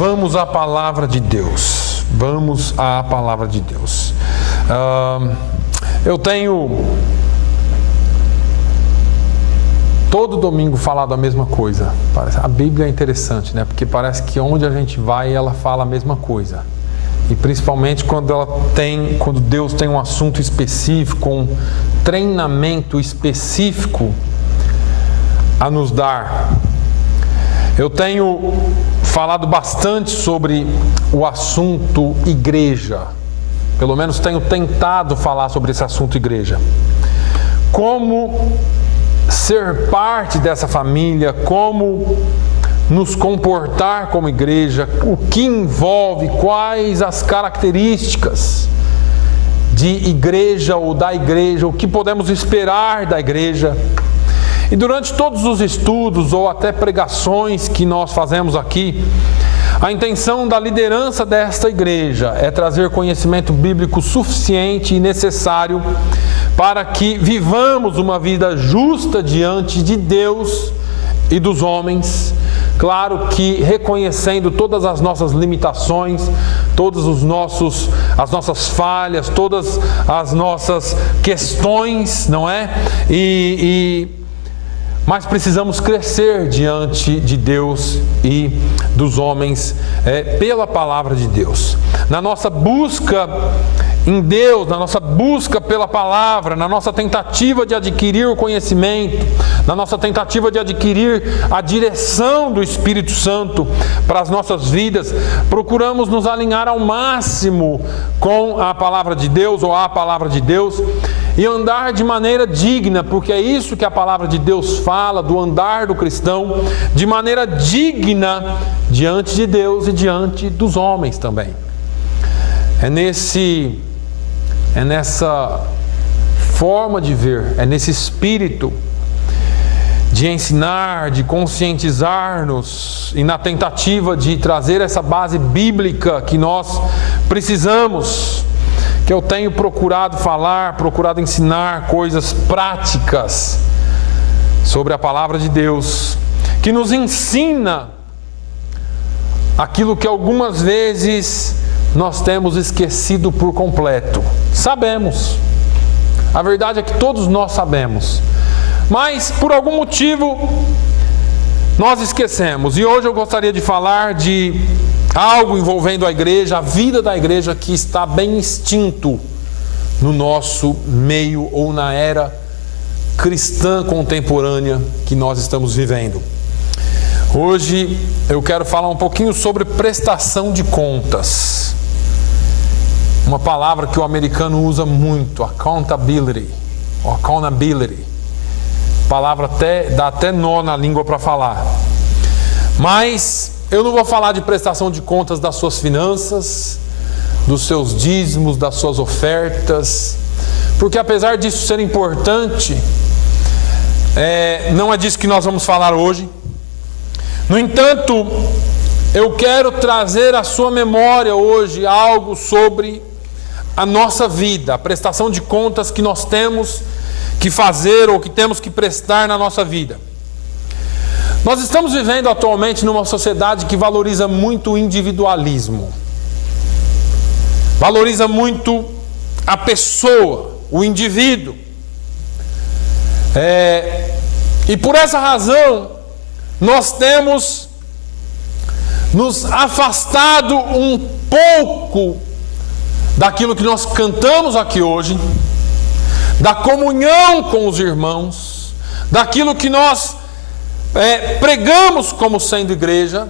Vamos à palavra de Deus. Vamos à palavra de Deus. Eu tenho todo domingo falado a mesma coisa. A Bíblia é interessante, né? Porque parece que onde a gente vai, ela fala a mesma coisa. E principalmente quando Deus tem um assunto específico, um treinamento específico a nos dar. Eu tenho falado bastante sobre o assunto igreja. Pelo menos tenho tentado falar sobre esse assunto igreja. Como ser parte dessa família, como nos comportar como igreja, o que envolve, quais as características de igreja ou da igreja, o que podemos esperar da igreja. E durante todos os estudos ou até pregações que nós fazemos aqui, a intenção da liderança desta igreja é trazer conhecimento bíblico suficiente e necessário para que vivamos uma vida justa diante de Deus e dos homens. Claro que reconhecendo todas as nossas limitações, todas as nossas falhas, todas as nossas questões, não é? Mas precisamos crescer diante de Deus e dos homens pela palavra de Deus. Na nossa busca em Deus, na nossa busca pela palavra, na nossa tentativa de adquirir o conhecimento, na nossa tentativa de adquirir a direção do Espírito Santo para as nossas vidas, procuramos nos alinhar ao máximo com a palavra de Deus ou a palavra de Deus e andar de maneira digna, porque é isso que a palavra de Deus fala, do andar do cristão, de maneira digna diante de Deus e diante dos homens também. É nessa forma de ver, é nesse espírito de ensinar, de conscientizar-nos e na tentativa de trazer essa base bíblica que nós precisamos, que eu tenho procurado falar, procurado ensinar coisas práticas sobre a palavra de Deus, que nos ensina aquilo que algumas vezes nós temos esquecido por completo. Sabemos, a verdade é que todos nós sabemos, mas por algum motivo nós esquecemos. E hoje eu gostaria de falar de algo envolvendo a igreja, a vida da igreja, que está bem extinto no nosso meio ou na era cristã contemporânea que nós estamos vivendo. Hoje eu quero falar um pouquinho sobre prestação de contas. Uma palavra que o americano usa muito, accountability. Palavra dá até nó na língua para falar. Mas eu não vou falar de prestação de contas das suas finanças, dos seus dízimos, das suas ofertas, porque apesar disso ser importante, não é disso que nós vamos falar hoje. No entanto, eu quero trazer à sua memória hoje algo sobre a nossa vida, a prestação de contas que nós temos que fazer ou que temos que prestar na nossa vida. Nós estamos vivendo atualmente numa sociedade que valoriza muito o individualismo, valoriza muito a pessoa, o indivíduo. E por essa razão, nós temos nos afastado um pouco daquilo que nós cantamos aqui hoje, da comunhão com os irmãos, daquilo que nós pregamos como sendo igreja,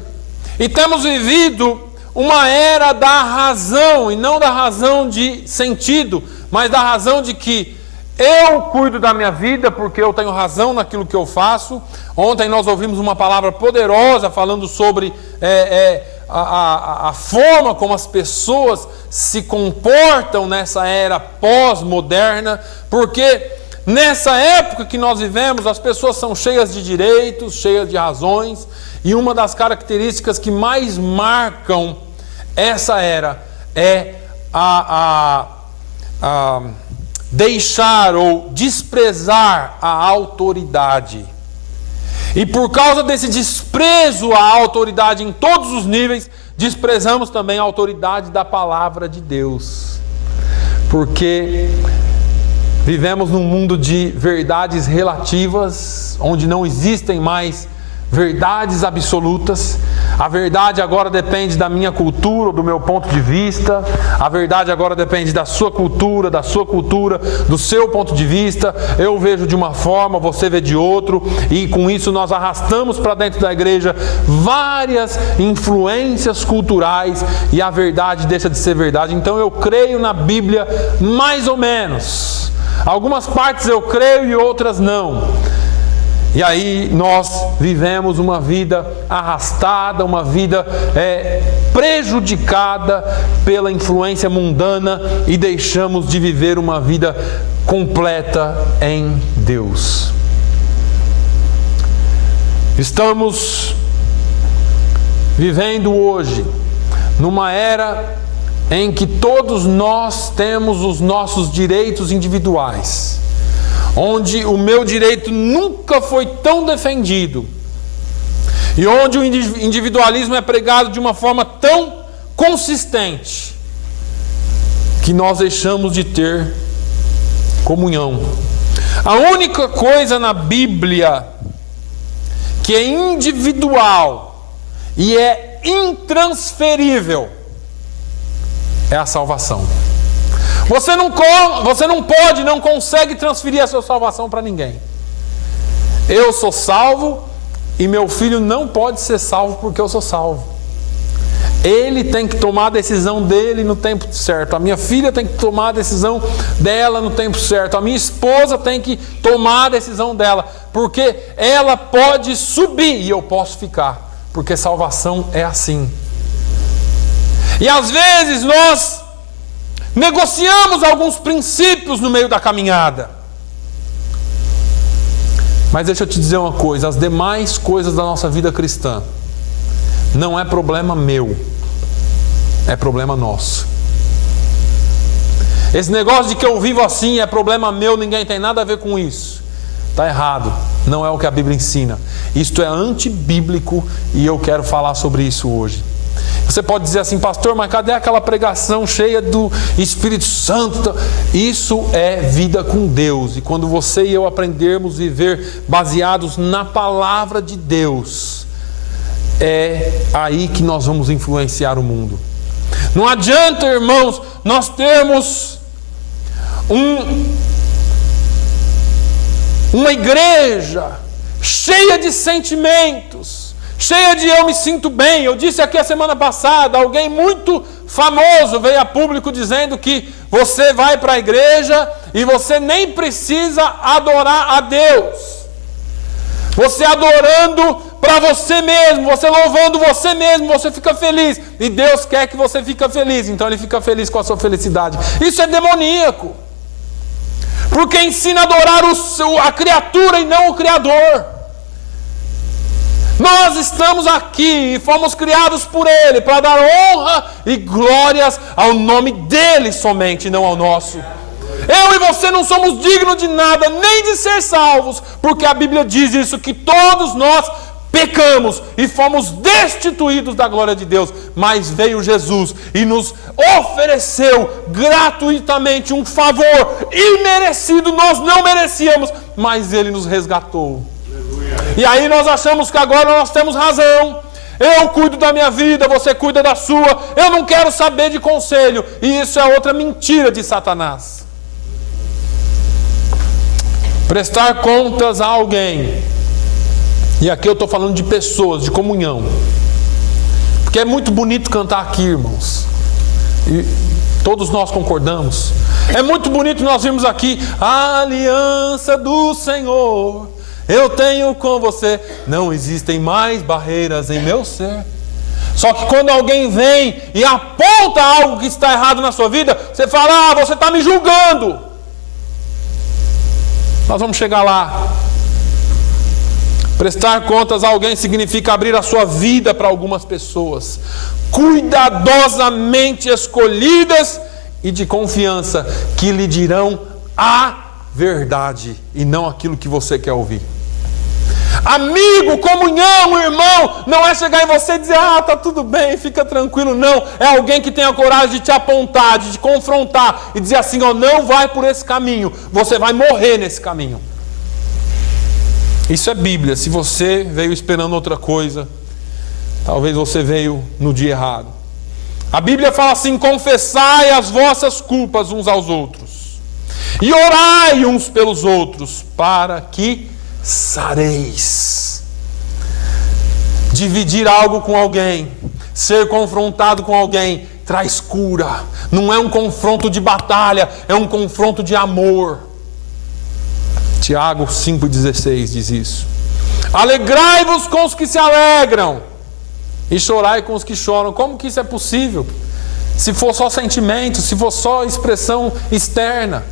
e temos vivido uma era da razão, e não da razão de sentido, mas da razão de que eu cuido da minha vida porque eu tenho razão naquilo que eu faço. Ontem nós ouvimos uma palavra poderosa falando sobre a forma como as pessoas se comportam nessa era pós-moderna, porque nessa época que nós vivemos, as pessoas são cheias de direitos, cheias de razões, e uma das características que mais marcam essa era é deixar ou desprezar a autoridade. E por causa desse desprezo à autoridade em todos os níveis, desprezamos também a autoridade da palavra de Deus. Porque vivemos num mundo de verdades relativas, onde não existem mais verdades absolutas. A verdade agora depende da minha cultura, ou do meu ponto de vista. A verdade agora depende da sua cultura, do seu ponto de vista. Eu vejo de uma forma, você vê de outro, e com isso nós arrastamos para dentro da igreja várias influências culturais, e a verdade deixa de ser verdade. Então eu creio na Bíblia mais ou menos. Algumas partes eu creio e outras não. E aí nós vivemos uma vida arrastada, uma vida prejudicada pela influência mundana, e deixamos de viver uma vida completa em Deus. Estamos vivendo hoje numa era em que todos nós temos os nossos direitos individuais, onde o meu direito nunca foi tão defendido, e onde o individualismo é pregado de uma forma tão consistente, que nós deixamos de ter comunhão. A única coisa na Bíblia que é individual e é intransferível é a salvação. Você não pode, não consegue transferir a sua salvação para ninguém. Eu sou salvo e meu filho não pode ser salvo porque eu sou salvo. Ele tem que tomar a decisão dele no tempo certo. A minha filha tem que tomar a decisão dela no tempo certo. A minha esposa tem que tomar a decisão dela, porque ela pode subir e eu posso ficar, porque salvação é assim. E às vezes nós negociamos alguns princípios no meio da caminhada. Mas deixa eu te dizer uma coisa: as demais coisas da nossa vida cristã não é problema meu, é problema nosso. Esse negócio de que eu vivo assim é problema meu, ninguém tem nada a ver com isso, está errado, não é o que a Bíblia ensina. Isto é antibíblico e eu quero falar sobre isso hoje. Você pode dizer assim: pastor, mas cadê aquela pregação cheia do Espírito Santo? Isso é vida com Deus. E quando você e eu aprendermos a viver baseados na palavra de Deus, é aí que nós vamos influenciar o mundo. Não adianta, irmãos, nós termos uma igreja cheia de sentimentos, cheia de eu me sinto bem. Eu disse aqui a semana passada, alguém muito famoso veio a público dizendo que você vai para a igreja e você nem precisa adorar a Deus. Você adorando para você mesmo, você louvando você mesmo, você fica feliz. E Deus quer que você fique feliz, então Ele fica feliz com a sua felicidade. Isso é demoníaco, porque ensina a adorar a criatura e não o Criador. Nós estamos aqui e fomos criados por Ele para dar honra e glórias ao nome dEle somente, não ao nosso. Eu e você não somos dignos de nada, nem de ser salvos, porque a Bíblia diz isso, que todos nós pecamos e fomos destituídos da glória de Deus. Mas veio Jesus e nos ofereceu gratuitamente um favor imerecido. Nós não merecíamos, mas Ele nos resgatou. E aí nós achamos que agora nós temos razão. Eu cuido da minha vida, você cuida da sua. Eu não quero saber de conselho. E isso é outra mentira de Satanás. Prestar contas a alguém. E aqui eu estou falando de pessoas, de comunhão. Porque é muito bonito cantar aqui, irmãos. E todos nós concordamos. É muito bonito nós virmos aqui: a aliança do Senhor eu tenho com você, não existem mais barreiras em meu ser. Só que quando alguém vem e aponta algo que está errado na sua vida, você fala: ah, você está me julgando. Nós vamos chegar lá. Prestar contas a alguém significa abrir a sua vida para algumas pessoas, cuidadosamente escolhidas e de confiança, que lhe dirão a verdade e não aquilo que você quer ouvir. Amigo, comunhão, irmão, não é chegar em você e dizer, tá tudo bem, fica tranquilo. Não, é alguém que tem a coragem de te apontar, de te confrontar e dizer assim, não vai por esse caminho, você vai morrer nesse caminho. Isso é Bíblia. Se você veio esperando outra coisa, talvez você veio no dia errado. A Bíblia fala assim, confessai as vossas culpas uns aos outros e orai uns pelos outros, para que sareis. Dividir algo com alguém, ser confrontado com alguém, traz cura. Não é um confronto de batalha, é um confronto de amor. Tiago 5,16 diz isso. Alegrai-vos com os que se alegram e chorai com os que choram. Como que isso é possível? Se for só sentimento, se for só expressão externa.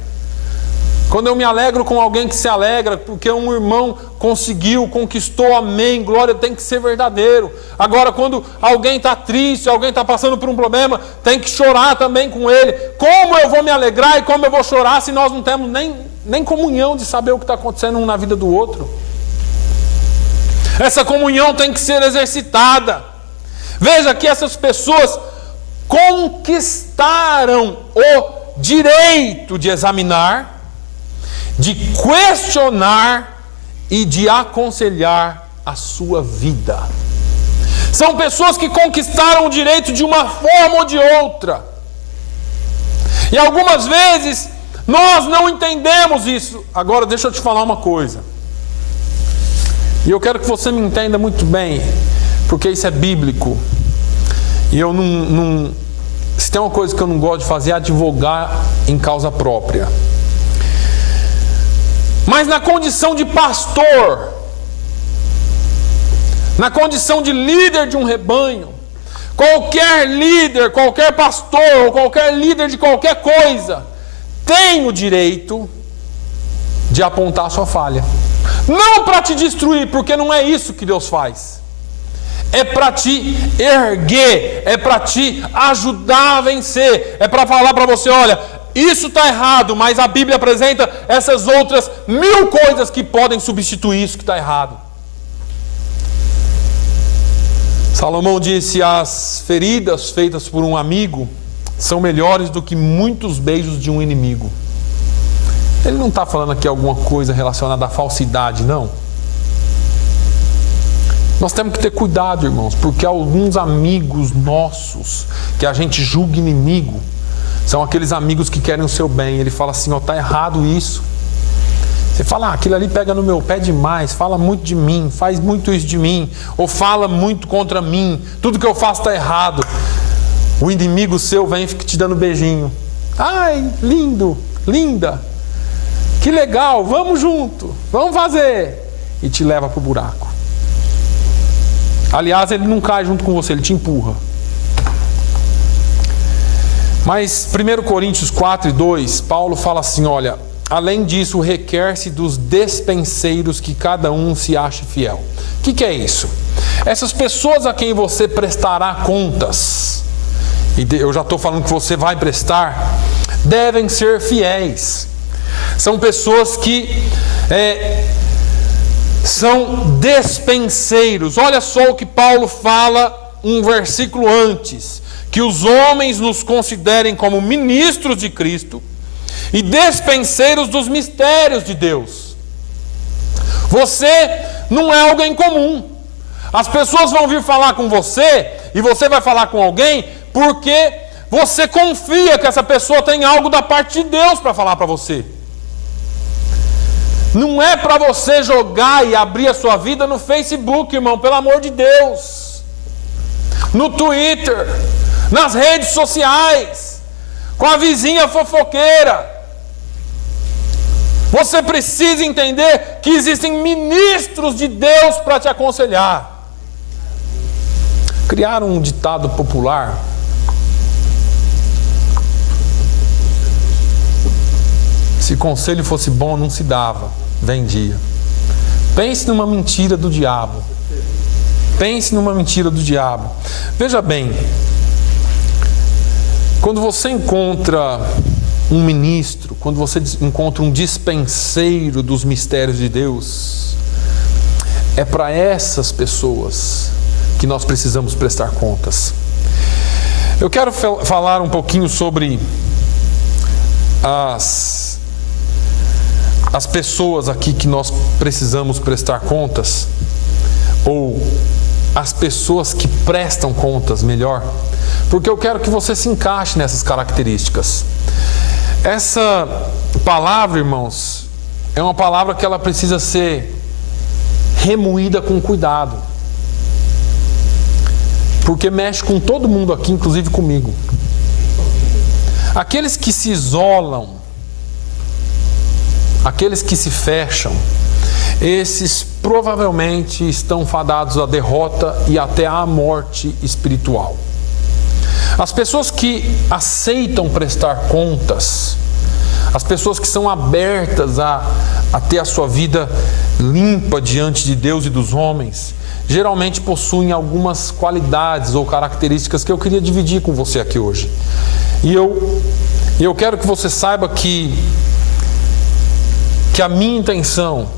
Quando eu me alegro com alguém que se alegra, porque um irmão conseguiu, conquistou, amém, glória, tem que ser verdadeiro. Agora, quando alguém está triste, alguém está passando por um problema, tem que chorar também com ele. Como eu vou me alegrar e como eu vou chorar se nós não temos nem comunhão de saber o que está acontecendo um na vida do outro? Essa comunhão tem que ser exercitada. Veja que essas pessoas conquistaram o direito de examinar, de questionar e de aconselhar a sua vida. São pessoas que conquistaram o direito de uma forma ou de outra. E algumas vezes nós não entendemos isso. Agora deixa eu te falar uma coisa. E eu quero que você me entenda muito bem, porque isso é bíblico. E eu não se tem uma coisa que eu não gosto de fazer é advogar em causa própria. Mas na condição de pastor, na condição de líder de um rebanho, qualquer líder, qualquer pastor, ou qualquer líder de qualquer coisa, tem o direito de apontar a sua falha. Não para te destruir, porque não é isso que Deus faz. É para te erguer, é para te ajudar a vencer, é para falar para você, olha, isso está errado, mas a Bíblia apresenta essas outras 1000 coisas que podem substituir isso que está errado. Salomão disse, as feridas feitas por um amigo são melhores do que muitos beijos de um inimigo. Ele não está falando aqui alguma coisa relacionada à falsidade, não. Nós temos que ter cuidado, irmãos, porque alguns amigos nossos, que a gente julga inimigo, são aqueles amigos que querem o seu bem. Ele fala assim, está errado isso. Você fala, aquilo ali pega no meu pé demais, fala muito de mim, faz muito isso de mim, ou fala muito contra mim, tudo que eu faço está errado. O inimigo seu vem e fica te dando beijinho. Ai, lindo, linda, que legal, vamos junto, vamos fazer. E te leva para o buraco. Aliás, ele não cai junto com você, ele te empurra. Mas 1 Coríntios 4:2, Paulo fala assim, olha, além disso requer-se dos despenseiros que cada um se ache fiel. O que é isso? Essas pessoas a quem você prestará contas, e eu já estou falando que você vai prestar, devem ser fiéis. São pessoas que são despenseiros. Olha só o que Paulo fala um versículo antes. Que os homens nos considerem como ministros de Cristo e despenseiros dos mistérios de Deus. Você não é alguém comum. As pessoas vão vir falar com você e você vai falar com alguém porque você confia que essa pessoa tem algo da parte de Deus para falar para você. Não é para você jogar e abrir a sua vida no Facebook, irmão, pelo amor de Deus. No Twitter, nas redes sociais, com a vizinha fofoqueira. Você precisa entender que existem ministros de Deus para te aconselhar. Criaram um ditado popular. Se conselho fosse bom, não se dava, vendia. Pense numa mentira do diabo. Pense numa mentira do diabo. Veja bem, quando você encontra um ministro, quando você encontra um dispenseiro dos mistérios de Deus, é para essas pessoas que nós precisamos prestar contas. Eu quero falar um pouquinho sobre as pessoas aqui que nós precisamos prestar contas, ou as pessoas que prestam contas, melhor, porque eu quero que você se encaixe nessas características. Essa palavra, irmãos, é uma palavra que ela precisa ser remoída com cuidado, porque mexe com todo mundo aqui, inclusive comigo. Aqueles que se isolam, aqueles que se fecham, esses provavelmente estão fadados à derrota e até à morte espiritual. As pessoas que aceitam prestar contas, as pessoas que são abertas a ter a sua vida limpa diante de Deus e dos homens, geralmente possuem algumas qualidades ou características que eu queria dividir com você aqui hoje. E eu quero que você saiba que a minha intenção,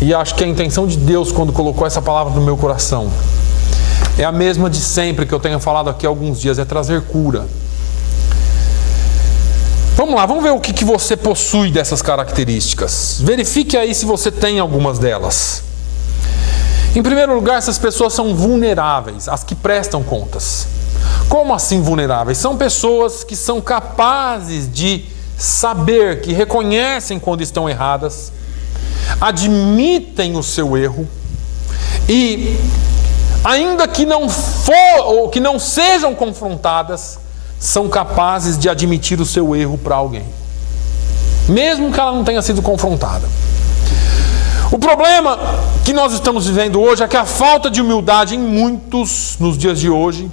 e acho que a intenção de Deus quando colocou essa palavra no meu coração, é a mesma de sempre que eu tenho falado aqui há alguns dias, é trazer cura. Vamos lá, vamos ver o que você possui dessas características. Verifique aí se você tem algumas delas. Em primeiro lugar, essas pessoas são vulneráveis, as que prestam contas. Como assim vulneráveis? São pessoas que são capazes de saber, que reconhecem quando estão erradas, admitem o seu erro e, ainda que não sejam confrontadas, são capazes de admitir o seu erro para alguém, mesmo que ela não tenha sido confrontada. O problema que nós estamos vivendo hoje é que a falta de humildade em muitos, nos dias de hoje,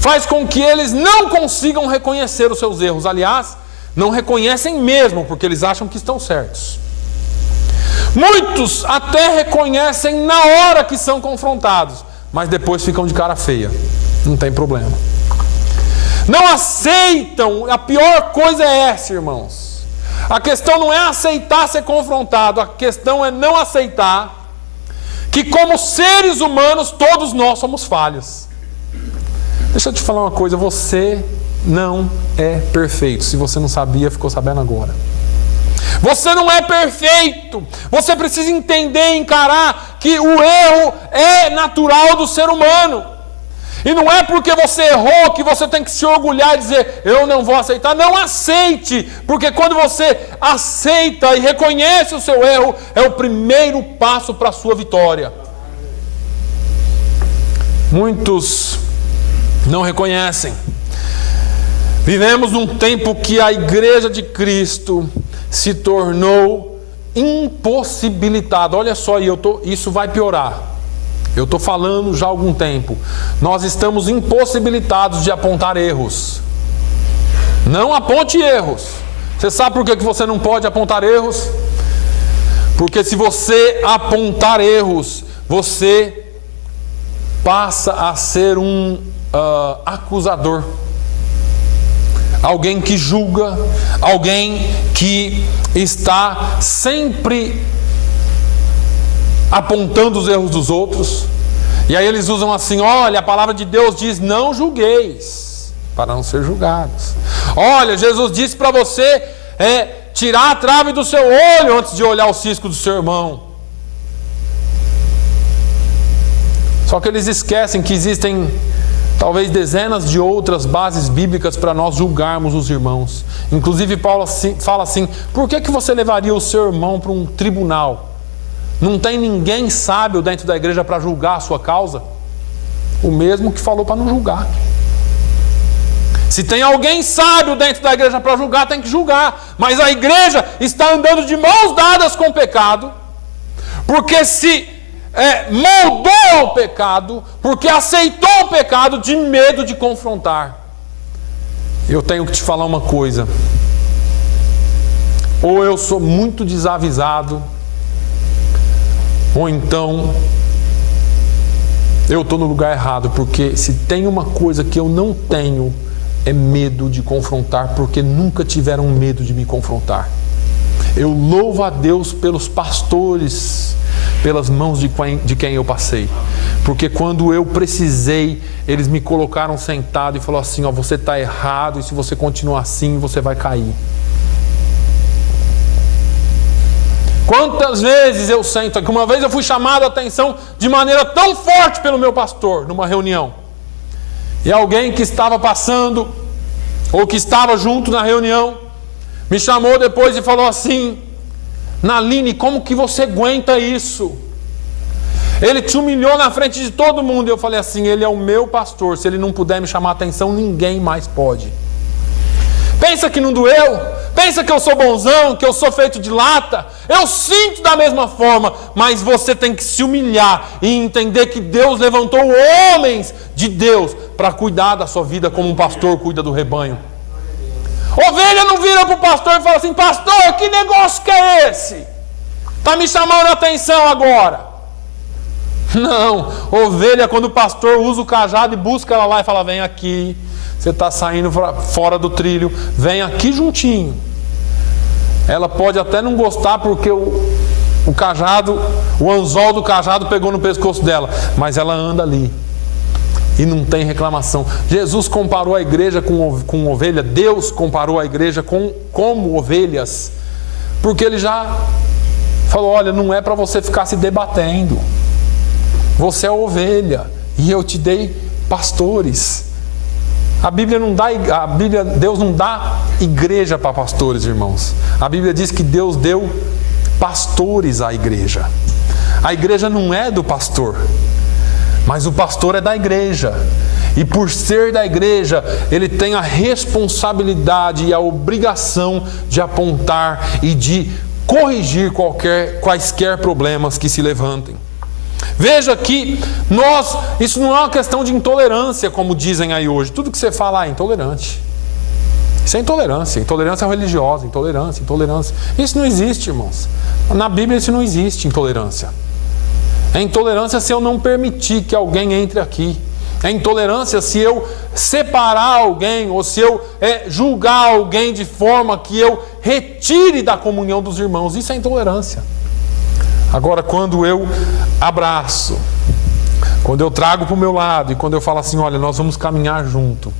faz com que eles não consigam reconhecer os seus erros. Aliás, não reconhecem mesmo, porque eles acham que estão certos. Muitos até reconhecem na hora que são confrontados, mas depois ficam de cara feia. Não tem problema. Não aceitam. A pior coisa é essa, irmãos. A questão não é aceitar ser confrontado, a questão é não aceitar que, como seres humanos, todos nós somos falhos. Deixa eu te falar uma coisa, você não é perfeito. Se você não sabia, ficou sabendo agora. Você não é perfeito. Você precisa entender e encarar que o erro é natural do ser humano. E não é porque você errou que você tem que se orgulhar e dizer, eu não vou aceitar. Não aceite, porque quando você aceita e reconhece o seu erro, é o primeiro passo para a sua vitória. Muitos não reconhecem. Vivemos num tempo que a Igreja de Cristo se tornou impossibilitada. Olha só, isso vai piorar. Eu estou falando já há algum tempo. Nós estamos impossibilitados de apontar erros. Não aponte erros. Você sabe por que você não pode apontar erros? Porque se você apontar erros, você passa a ser um acusador. Alguém que julga, alguém que está sempre apontando os erros dos outros. E aí eles usam assim, olha, a palavra de Deus diz, não julgueis, para não ser julgados. Olha, Jesus disse para você tirar a trave do seu olho antes de olhar o cisco do seu irmão. Só que eles esquecem que existem talvez dezenas de outras bases bíblicas para nós julgarmos os irmãos. Inclusive Paulo fala assim, por que você levaria o seu irmão para um tribunal? Não tem ninguém sábio dentro da igreja para julgar a sua causa? O mesmo que falou para não julgar. Se tem alguém sábio dentro da igreja para julgar, tem que julgar. Mas a igreja está andando de mãos dadas com o pecado, porque se moldou ao pecado, porque aceitou o pecado de medo de confrontar. Eu tenho que te falar uma coisa. Ou eu sou muito desavisado, ou então eu estou no lugar errado, porque se tem uma coisa que eu não tenho, é medo de confrontar, porque nunca tiveram medo de me confrontar. Eu louvo a Deus pelos pastores, pelas mãos de quem eu passei, Porque quando eu precisei, eles me colocaram sentado e falaram assim, ó, você está errado, e se você continuar assim, você vai cair. Quantas vezes eu sento aqui? Uma vez eu fui chamado a atenção de maneira tão forte pelo meu pastor, numa reunião. E alguém que estava passando, ou que estava junto na reunião, me chamou depois e falou assim, Naline, como que você aguenta isso? Ele te humilhou na frente de todo mundo. E eu falei assim, ele é o meu pastor, se ele não puder me chamar a atenção, ninguém mais pode. Pensa que não doeu? Pensa que eu sou bonzão, que eu sou feito de lata? Eu sinto da mesma forma, mas você tem que se humilhar e entender que Deus levantou homens de Deus para cuidar da sua vida como um pastor cuida do rebanho. Ovelha não vira para o pastor e fala assim, pastor, que negócio que é esse? Está me chamando a atenção agora. Não, ovelha, quando o pastor usa o cajado e busca ela lá e fala, vem aqui, você está saindo fora do trilho, vem aqui juntinho. Ela pode até não gostar porque o cajado, o anzol do cajado pegou no pescoço dela, mas ela anda ali e não tem reclamação. Jesus comparou a igreja com ovelha, Deus comparou a igreja como ovelhas, porque ele já falou, olha, não é para você ficar se debatendo, você é ovelha e eu te dei pastores. Deus não dá igreja para pastores, irmãos. A Bíblia diz que Deus deu pastores à igreja. A igreja não é do pastor, mas o pastor é da igreja. E por ser da igreja, ele tem a responsabilidade e a obrigação de apontar e de corrigir quaisquer problemas que se levantem. Veja que isso não é uma questão de intolerância, como dizem aí hoje. Tudo que você fala é intolerante. Isso é intolerância. Intolerância religiosa, intolerância. Isso não existe, irmãos. Na Bíblia isso não existe, intolerância. É intolerância se eu não permitir que alguém entre aqui. É intolerância se eu separar alguém, ou se eu julgar alguém de forma que eu retire da comunhão dos irmãos. Isso é intolerância. Agora, quando eu abraço, quando eu trago para o meu lado e quando eu falo assim, olha, nós vamos caminhar junto,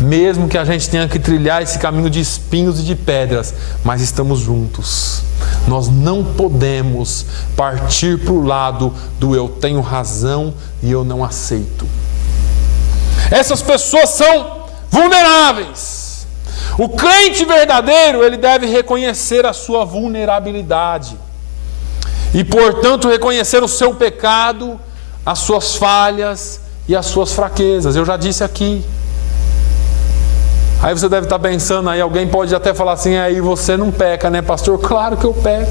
mesmo que a gente tenha que trilhar esse caminho de espinhos e de pedras, mas estamos juntos. Nós não podemos partir para o lado do eu tenho razão e eu não aceito. Essas pessoas são vulneráveis. O crente verdadeiro, ele deve reconhecer a sua vulnerabilidade. E, portanto, reconhecer o seu pecado, as suas falhas e as suas fraquezas. Eu já disse aqui. Aí você deve estar pensando, aí alguém pode até falar assim, aí você não peca, né, pastor? Claro que eu peco.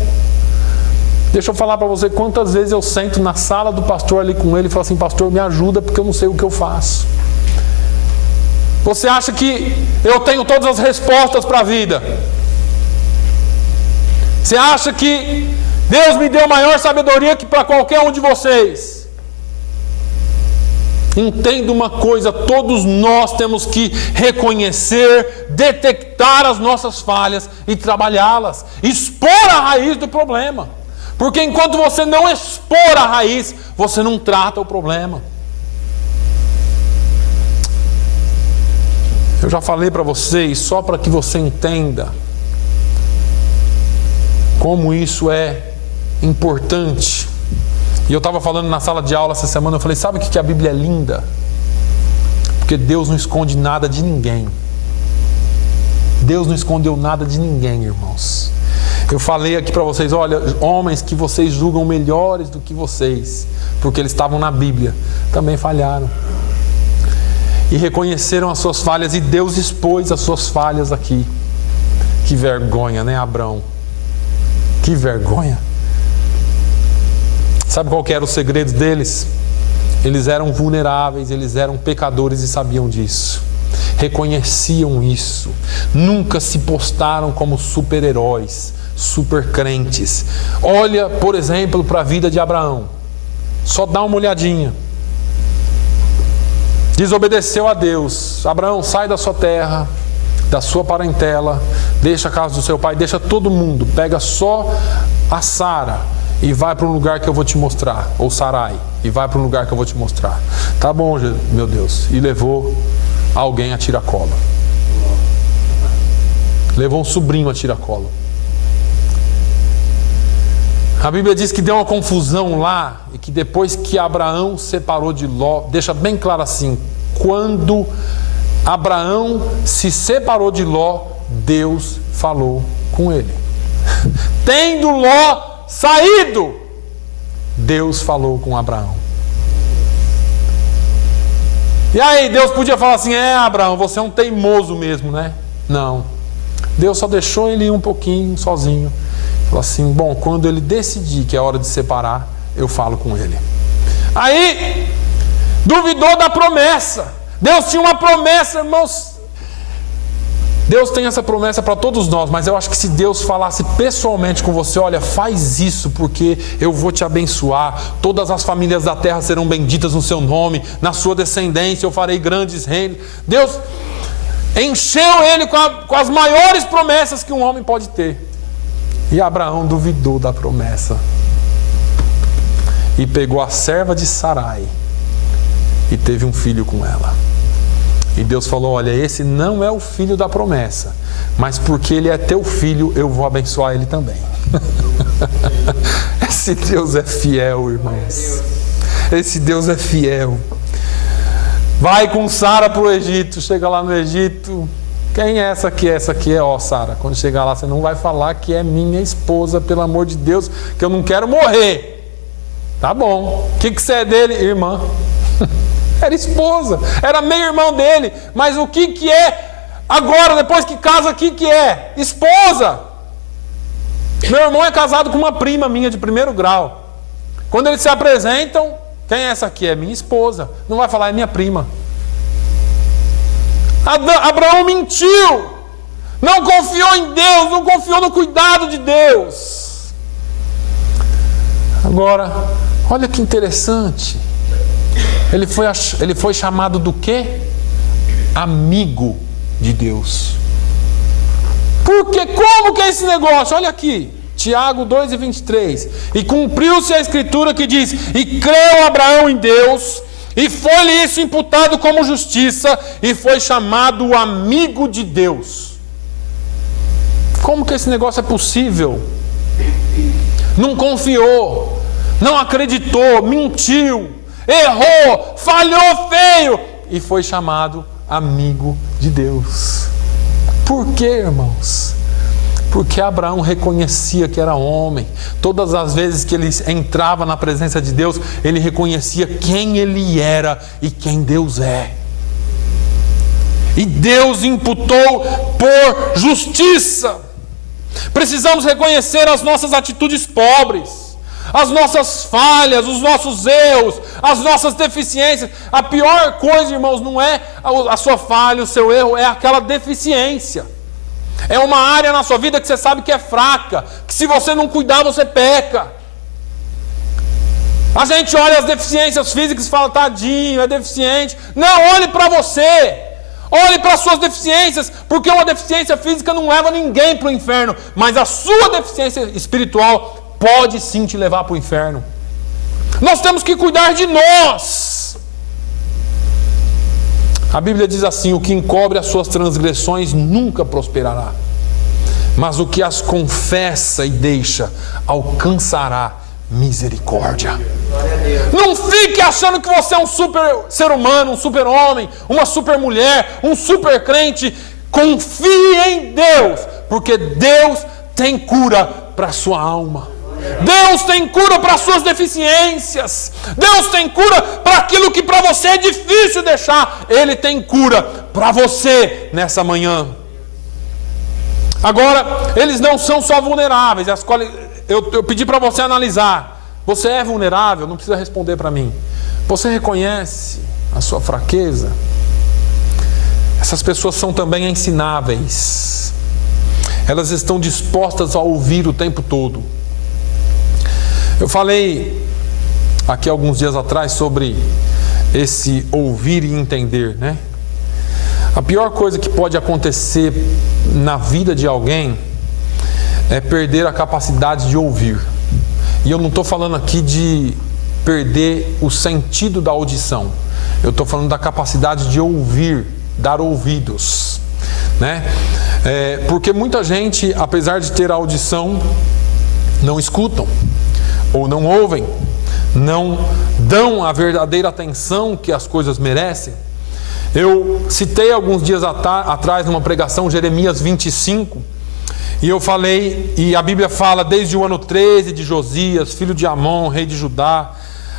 Deixa eu falar para você quantas vezes eu sento na sala do pastor ali com ele e falo assim, pastor, me ajuda porque eu não sei o que eu faço. Você acha que eu tenho todas as respostas para a vida? Você acha que Deus me deu maior sabedoria que para qualquer um de vocês? Entenda uma coisa, todos nós temos que reconhecer, detectar as nossas falhas e trabalhá-las, expor a raiz do problema. Porque enquanto você não expor a raiz, você não trata o problema. Eu já falei para vocês, só para que você entenda como isso é importante. E eu estava falando na sala de aula essa semana, eu falei, sabe o que a Bíblia é linda? Porque Deus não esconde nada de ninguém. Deus não escondeu nada de ninguém, irmãos. Eu falei aqui para vocês, olha, homens que vocês julgam melhores do que vocês, porque eles estavam na Bíblia, também falharam. E reconheceram as suas falhas, e Deus expôs as suas falhas aqui. Que vergonha, né, Abrão? Que vergonha. Sabe qual que era o segredo deles? Eles eram vulneráveis, eles eram pecadores e sabiam disso. Reconheciam isso. Nunca se postaram como super-heróis, super crentes. Olha, por exemplo, para a vida de Abraão. Só dá uma olhadinha. Desobedeceu a Deus. Abraão, sai da sua terra, da sua parentela, deixa a casa do seu pai, deixa todo mundo, pega só a Sara e vai para um lugar que eu vou te mostrar. Ou Sarai, e vai para um lugar que eu vou te mostrar. Tá bom, meu Deus. E levou alguém a tiracolo. Levou um sobrinho a tiracolo. A Bíblia diz que deu uma confusão lá e que depois que Abraão separou de Ló, deixa bem claro assim, quando Abraão se separou de Ló, Deus falou com ele. Tendo Ló saído, Deus falou com Abraão. E aí, Deus podia falar assim, Abraão, você é um teimoso mesmo, né? Não. Deus só deixou ele ir um pouquinho sozinho. Falou assim, bom, quando ele decidir que é hora de separar, eu falo com ele. Aí, duvidou da promessa. Deus tinha uma promessa, irmãos. Deus tem essa promessa para todos nós, mas eu acho que se Deus falasse pessoalmente com você, olha, faz isso porque eu vou te abençoar, todas as famílias da terra serão benditas no seu nome, na sua descendência eu farei grandes reinos. Deus encheu ele com as maiores promessas que um homem pode ter. E Abraão duvidou da promessa e pegou a serva de Sarai e teve um filho com ela. E Deus falou, olha, esse não é o filho da promessa, mas porque ele é teu filho, eu vou abençoar ele também. Esse Deus é fiel, irmãos. Esse Deus é fiel. Vai com Sara para o Egito, chega lá no Egito, quem é essa aqui? Essa aqui é, Sara, quando chegar lá você não vai falar que é minha esposa, pelo amor de Deus, que eu não quero morrer. Tá bom, o que você é dele? Irmã. Era esposa, era meio-irmão dele, mas o que é agora, depois que casa, o que é? Esposa. Meu irmão é casado com uma prima minha de 1º grau. Quando eles se apresentam, quem é essa aqui? É minha esposa. Não vai falar, é minha prima. Abraão mentiu, não confiou em Deus, não confiou no cuidado de Deus. Agora, olha que interessante. Ele foi chamado do quê? Amigo de Deus. Porque como que é esse negócio? Olha aqui, Tiago 2:23. E cumpriu-se a escritura que diz, e creu Abraão em Deus, e foi-lhe isso imputado como justiça, e foi chamado amigo de Deus. Como que esse negócio é possível? Não confiou, não acreditou, mentiu, errou, falhou feio e foi chamado amigo de Deus. Por quê, irmãos? Porque Abraão reconhecia que era homem. Todas as vezes que ele entrava na presença de Deus, ele reconhecia quem ele era e quem Deus é. E Deus imputou por justiça. Precisamos reconhecer as nossas atitudes pobres, as nossas falhas, os nossos erros, as nossas deficiências. A pior coisa, irmãos, não é a sua falha, o seu erro, é aquela deficiência. É uma área na sua vida que você sabe que é fraca, que se você não cuidar, você peca. A gente olha as deficiências físicas e fala, tadinho, é deficiente. Não, olhe para você. Olhe para as suas deficiências, porque uma deficiência física não leva ninguém para o inferno, mas a sua deficiência espiritual pode sim te levar para o inferno. Nós temos que cuidar de nós. A Bíblia diz assim, o que encobre as suas transgressões nunca prosperará, mas o que as confessa e deixa alcançará misericórdia. Não fique achando que você é um super ser humano, um super homem, uma super mulher, um super crente. Confie em Deus, porque Deus tem cura para a sua alma. Deus tem cura para as suas deficiências. Deus tem cura para aquilo que para você é difícil deixar. Ele tem cura para você nessa manhã. Agora, eles não são só vulneráveis. Eu pedi para você analisar. Você é vulnerável? Não precisa responder para mim. Você reconhece a sua fraqueza? Essas pessoas são também ensináveis. Elas estão dispostas a ouvir o tempo todo. Eu falei aqui alguns dias atrás sobre esse ouvir e entender, né? A pior coisa que pode acontecer na vida de alguém é perder a capacidade de ouvir. E eu não estou falando aqui de perder o sentido da audição. Eu estou falando da capacidade de ouvir, dar ouvidos, né? Porque muita gente, apesar de ter a audição, não escutam, ou não ouvem, não dão a verdadeira atenção que as coisas merecem. Eu citei alguns dias atrás numa pregação Jeremias 25, e eu falei, e a Bíblia fala desde o ano 13 de Josias, filho de Amon, rei de Judá,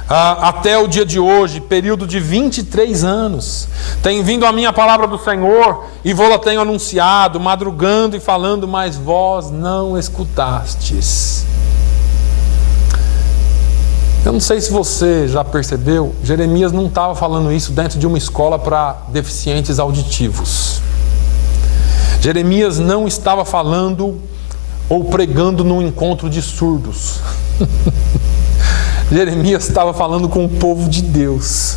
até o dia de hoje, período de 23 anos, tem vindo a minha palavra do Senhor, e vou-la tenho anunciado, madrugando e falando, mas vós não escutastes. Eu não sei se você já percebeu, Jeremias não estava falando isso dentro de uma escola para deficientes auditivos. Jeremias não estava falando ou pregando num encontro de surdos. Jeremias estava falando com o povo de Deus.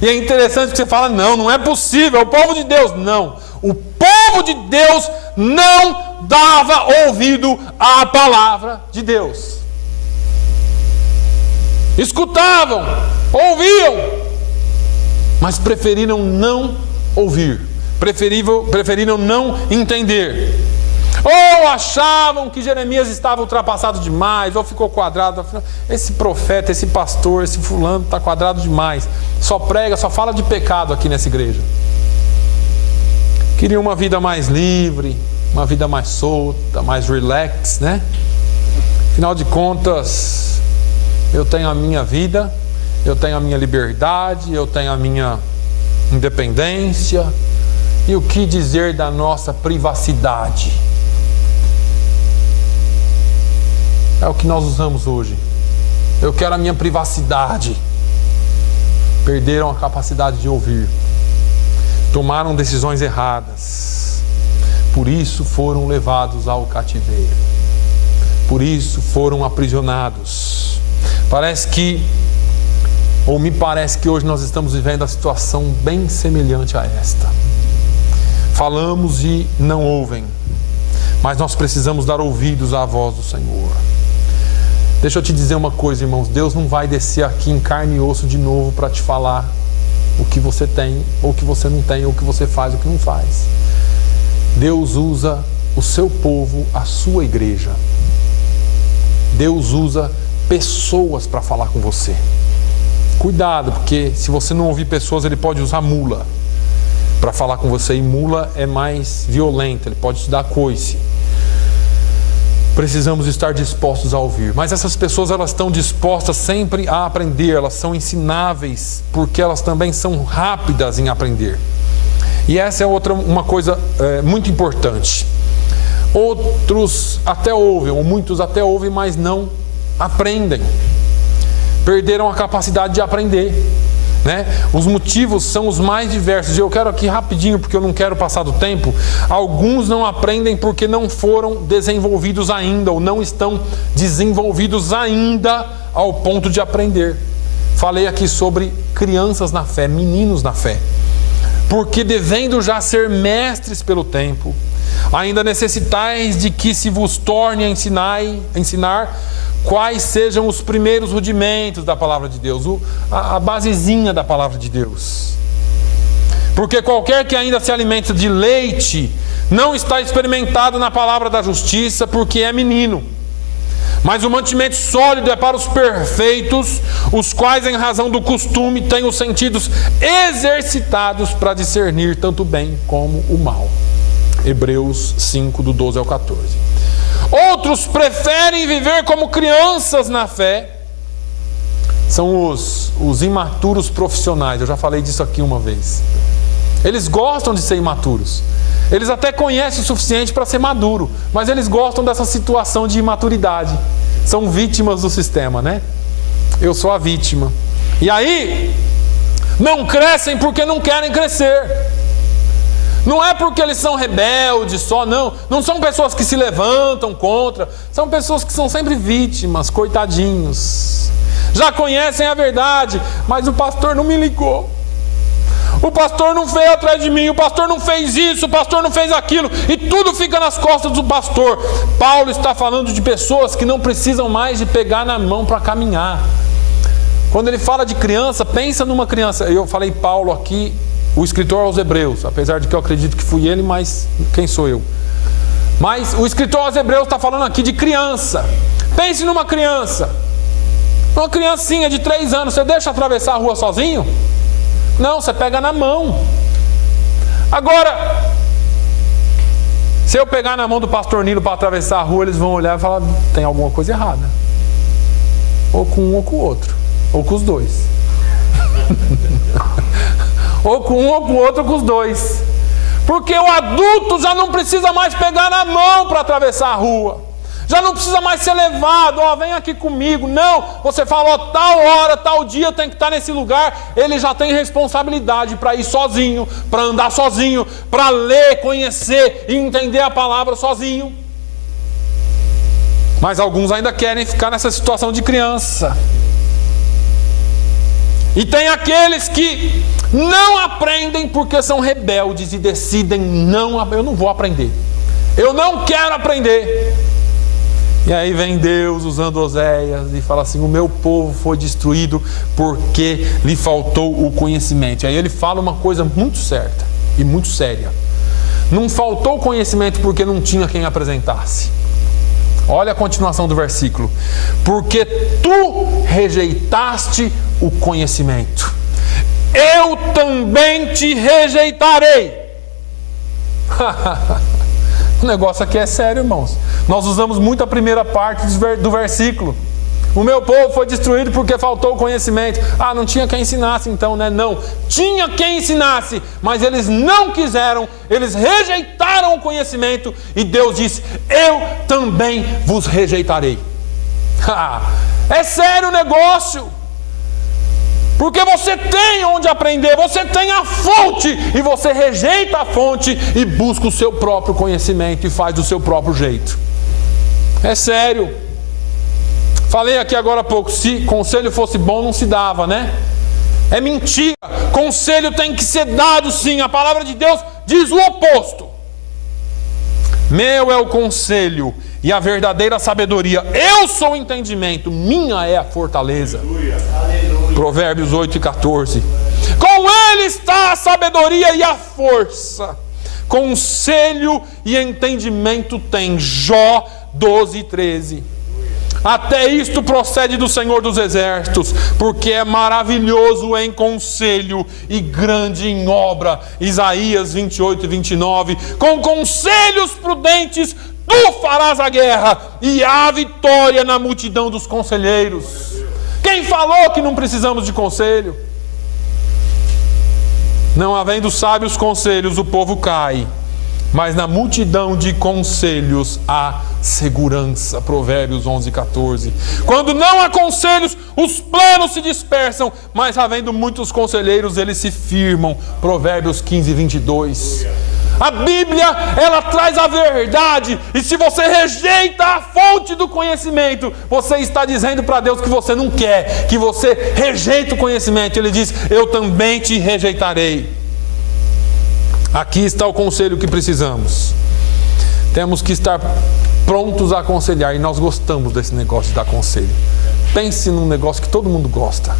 E é interessante que você fala, não é possível, é o povo de Deus. Não, o povo de Deus não dava ouvido à palavra de Deus. Escutavam, ouviam, mas preferiram não ouvir, preferiram não entender. Ou achavam que Jeremias estava ultrapassado demais, ou ficou quadrado. Esse profeta, esse pastor, esse fulano está quadrado demais. Só prega, só fala de pecado aqui nessa igreja. Queria uma vida mais livre, uma vida mais solta, mais relax, né? Afinal de contas, eu tenho a minha vida, eu tenho a minha liberdade, eu tenho a minha independência. E o que dizer da nossa privacidade? É o que nós usamos hoje. Eu quero a minha privacidade. Perderam a capacidade de ouvir. Tomaram decisões erradas. Por isso foram levados ao cativeiro. Por isso foram aprisionados. Me parece que hoje nós estamos vivendo a situação bem semelhante a esta. Falamos e não ouvem, mas nós precisamos dar ouvidos à voz do Senhor. Deixa eu te dizer uma coisa, irmãos, Deus não vai descer aqui em carne e osso de novo para te falar o que você tem, ou o que você não tem, ou o que você faz, ou o que não faz. Deus usa o seu povo, a sua igreja. Deus usa pessoas para falar com você. Cuidado, porque se você não ouvir pessoas, ele pode usar mula para falar com você, e mula é mais violenta, ele pode te dar coice. Precisamos estar dispostos a ouvir, mas essas pessoas, elas estão dispostas sempre a aprender, elas são ensináveis, porque elas também são rápidas em aprender. E essa é uma coisa muito importante. Outros até ouvem, ou muitos até ouvem, mas não aprendem. Perderam a capacidade de aprender, né? Os motivos são os mais diversos. Eu quero aqui rapidinho, porque eu não quero passar do tempo. Alguns não aprendem porque não foram desenvolvidos ainda, ou não estão desenvolvidos ainda ao ponto de aprender. Falei aqui sobre crianças na fé, meninos na fé. Porque devendo já ser mestres pelo tempo, ainda necessitais de que se vos torne a ensinar quais sejam os primeiros rudimentos da palavra de Deus, a basezinha da palavra de Deus. Porque qualquer que ainda se alimenta de leite não está experimentado na palavra da justiça, porque é menino. Mas o mantimento sólido é para os perfeitos, os quais, em razão do costume, têm os sentidos exercitados para discernir tanto o bem como o mal. Hebreus 5, do 12 ao 14. Outros preferem viver como crianças na fé. São os imaturos profissionais. Eu já falei disso aqui uma vez. Eles gostam de ser imaturos. Eles até conhecem o suficiente para ser maduro, mas eles gostam dessa situação de imaturidade. São vítimas do sistema, né? Eu sou a vítima. E aí, não crescem porque não querem crescer. Não é porque eles são rebeldes só, não. Não são pessoas que se levantam contra. São pessoas que são sempre vítimas, coitadinhos. Já conhecem a verdade, mas o pastor não me ligou. O pastor não veio atrás de mim, o pastor não fez isso, o pastor não fez aquilo, e tudo fica nas costas do pastor. Paulo está falando de pessoas que não precisam mais de pegar na mão para caminhar. Quando ele fala de criança, pensa numa criança. Eu falei Paulo aqui, o escritor aos Hebreus, apesar de que eu acredito que fui ele, mas quem sou eu? Mas o escritor aos Hebreus está falando aqui de criança. Pense numa criança. Uma criancinha de 3 anos, você deixa atravessar a rua sozinho? Não, você pega na mão. Agora, se eu pegar na mão do pastor Nilo para atravessar a rua, eles vão olhar e falar, tem alguma coisa errada. Ou com um ou com o outro. Ou com os dois. Ou com um ou com o outro, ou com os dois. Porque o adulto já não precisa mais pegar na mão para atravessar a rua. Já não precisa mais ser levado, vem aqui comigo. Não, você fala, tal hora, tal dia eu tenho que estar nesse lugar. Ele já tem responsabilidade para ir sozinho, para andar sozinho, para ler, conhecer e entender a palavra sozinho. Mas alguns ainda querem ficar nessa situação de criança. E tem aqueles que não aprendem porque são rebeldes e decidem, eu não vou aprender. Eu não quero aprender. E aí vem Deus usando Oséias e fala assim, o meu povo foi destruído porque lhe faltou o conhecimento. E aí ele fala uma coisa muito certa e muito séria. Não faltou conhecimento porque não tinha quem apresentasse. Olha a continuação do versículo. Porque tu rejeitaste o conhecimento, eu também te rejeitarei. O negócio aqui é sério, irmãos. Nós usamos muito a primeira parte do versículo. O meu povo foi destruído porque faltou conhecimento. Não tinha quem ensinasse então, né? Não, tinha quem ensinasse, mas eles não quiseram, eles rejeitaram o conhecimento. E Deus disse, eu também vos rejeitarei. É sério o negócio. Porque você tem onde aprender, você tem a fonte, e você rejeita a fonte e busca o seu próprio conhecimento e faz do seu próprio jeito. É sério. Falei aqui agora há pouco, se conselho fosse bom não se dava, né? É mentira. Conselho tem que ser dado sim. A palavra de Deus diz o oposto. Meu é o conselho e a verdadeira sabedoria. Eu sou o entendimento, minha é a fortaleza. Aleluia. Provérbios 8 e 14. Com ele está a sabedoria e a força. Conselho e entendimento tem. Jó 12 e 13. Até isto procede do Senhor dos Exércitos, porque é maravilhoso em conselho e grande em obra. Isaías 28 e 29. Com conselhos prudentes tu farás a guerra, e há vitória na multidão dos conselheiros. Quem falou que não precisamos de conselho? Não havendo sábios conselhos, o povo cai, mas na multidão de conselhos há segurança. Provérbios 11 e 14. Quando não há conselhos, os planos se dispersam, mas havendo muitos conselheiros, eles se firmam. Provérbios 15 e 22. A Bíblia, ela traz a verdade, e se você rejeita a fonte do conhecimento, você está dizendo para Deus que você não quer, que você rejeita o conhecimento. Ele diz, eu também te rejeitarei. Aqui está o conselho que precisamos. Temos que estar prontos a aconselhar, e nós gostamos desse negócio de dar conselho. Pense num negócio que todo mundo gosta.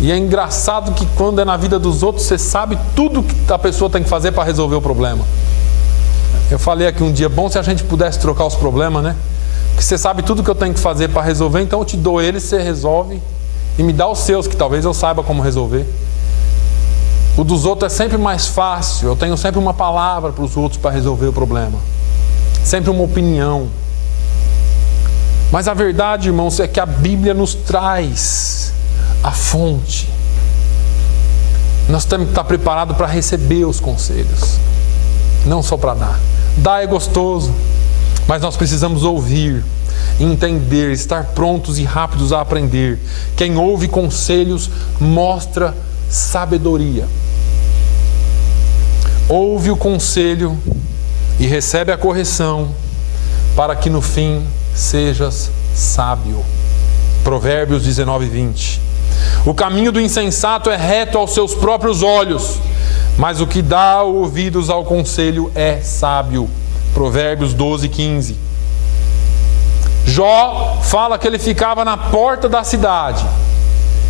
E é engraçado que quando é na vida dos outros, você sabe tudo que a pessoa tem que fazer para resolver o problema. Eu falei aqui um dia, bom se a gente pudesse trocar os problemas, né? Que você sabe tudo que eu tenho que fazer para resolver, então eu te dou eles, você resolve, e me dá os seus, que talvez eu saiba como resolver. O dos outros é sempre mais fácil, eu tenho sempre uma palavra para os outros para resolver o problema. Sempre uma opinião. Mas a verdade, irmãos, é que a Bíblia nos traz a fonte. Nós temos que estar preparados para receber os conselhos, não só para dar. Dar é gostoso, mas nós precisamos ouvir, entender, estar prontos e rápidos a aprender. Quem ouve conselhos mostra sabedoria. Ouve o conselho e recebe a correção, para que no fim sejas sábio. Provérbios 19 e 20. O caminho do insensato é reto aos seus próprios olhos, mas o que dá ouvidos ao conselho é sábio. Provérbios 12:15. Jó fala que ele ficava na porta da cidade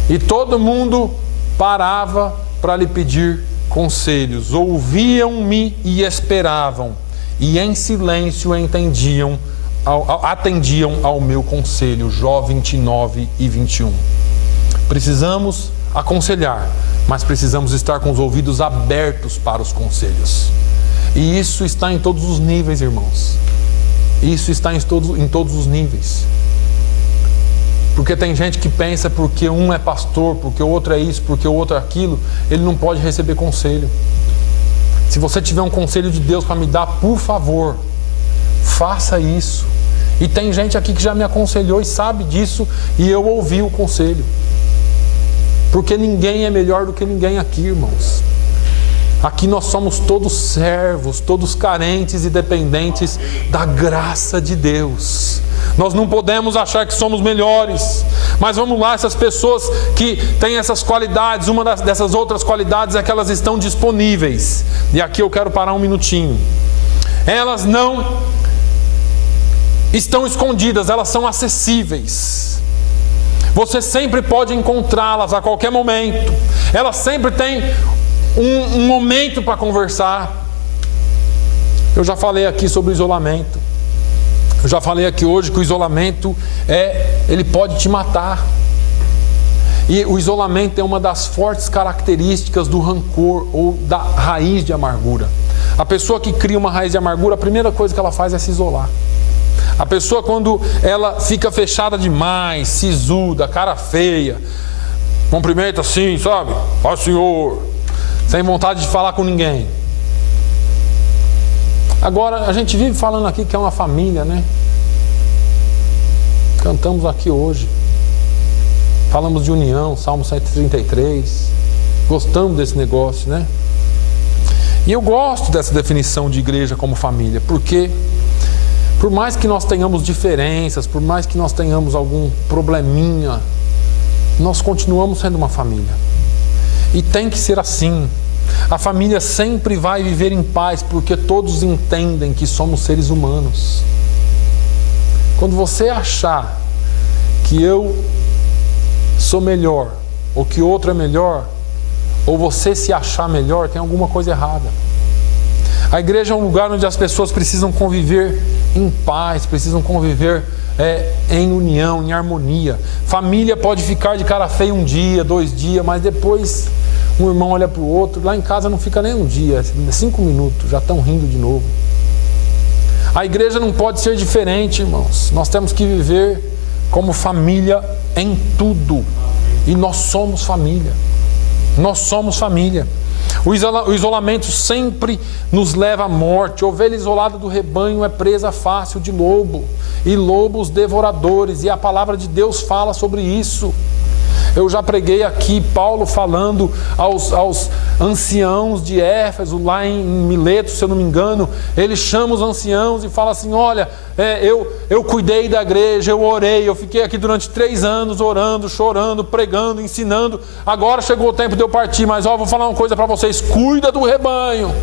e todo mundo parava para lhe pedir conselhos. Ouviam-me e esperavam, e em silêncio atendiam ao meu conselho. Jó 29:21. Precisamos aconselhar, mas precisamos estar com os ouvidos abertos para os conselhos. E isso está em todos os níveis, irmãos. Isso está em todos os níveis. Porque tem gente que pensa porque um é pastor, porque o outro é isso, porque o outro é aquilo, ele não pode receber conselho. Se você tiver um conselho de Deus para me dar, por favor, faça isso. E tem gente aqui que já me aconselhou e sabe disso, e eu ouvi o conselho. Porque ninguém é melhor do que ninguém aqui, irmãos. Aqui nós somos todos servos, todos carentes e dependentes da graça de Deus. Nós não podemos achar que somos melhores. Mas vamos lá, essas pessoas que têm essas qualidades, uma dessas outras qualidades é que elas estão disponíveis. E aqui eu quero parar um minutinho. Elas não estão escondidas, elas são acessíveis. Você sempre pode encontrá-las a qualquer momento. Elas sempre têm um momento para conversar. Eu já falei aqui sobre o isolamento. Eu já falei aqui hoje que o isolamento ele pode te matar. E o isolamento é uma das fortes características do rancor ou da raiz de amargura. A pessoa que cria uma raiz de amargura, a primeira coisa que ela faz é se isolar. A pessoa, quando ela fica fechada demais, sisuda, cara feia, cumprimenta assim, sabe? Ó Senhor, sem vontade de falar com ninguém. Agora, a gente vive falando aqui que é uma família, né? Cantamos aqui hoje. Falamos de união, Salmo 133. Gostamos desse negócio, né? E eu gosto dessa definição de igreja como família, porque por mais que nós tenhamos diferenças, por mais que nós tenhamos algum probleminha, nós continuamos sendo uma família. E tem que ser assim. A família sempre vai viver em paz, porque todos entendem que somos seres humanos. Quando você achar que eu sou melhor, ou que outro é melhor, ou você se achar melhor, tem alguma coisa errada. A igreja é um lugar onde as pessoas precisam conviver em paz, precisam conviver em união, em harmonia. Família pode ficar de cara feia um dia, 2 dias, mas depois um irmão olha para o outro. Lá em casa não fica nem um dia, 5 minutos, já estão rindo de novo. A igreja não pode ser diferente, irmãos. Nós temos que viver como família em tudo. E nós somos família. Nós somos família. O isolamento sempre nos leva à morte. Ovelha isolada do rebanho é presa fácil de lobo, e lobos devoradores, e a palavra de Deus fala sobre isso. Eu já preguei aqui Paulo falando aos anciãos de Éfeso, lá em Mileto, se eu não me engano. Ele chama os anciãos e fala assim: olha, eu cuidei da igreja, eu orei, eu fiquei aqui durante 3 anos orando, chorando, pregando, ensinando. Agora chegou o tempo de eu partir, mas vou falar uma coisa para vocês: cuida do rebanho,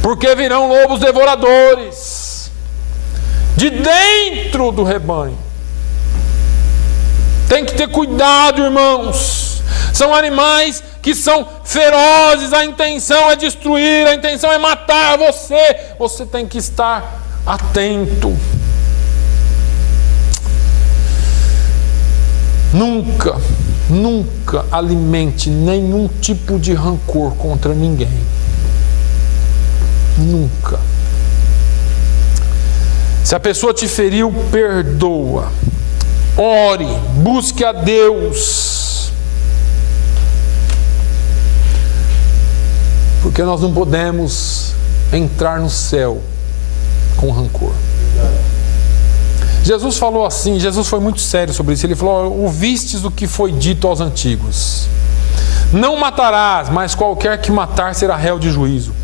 porque virão lobos devoradores de dentro do rebanho. Tem que ter cuidado, irmãos. São animais que são ferozes, a intenção é destruir, a intenção é matar você. Você tem que estar atento. Nunca alimente nenhum tipo de rancor contra ninguém. Nunca. Se a pessoa te feriu, perdoa. Ore, busque a Deus, porque nós não podemos entrar no céu com rancor. Jesus falou assim, Jesus foi muito sério sobre isso. Ele falou: ouvistes o que foi dito aos antigos: não matarás, mas qualquer que matar será réu de juízo.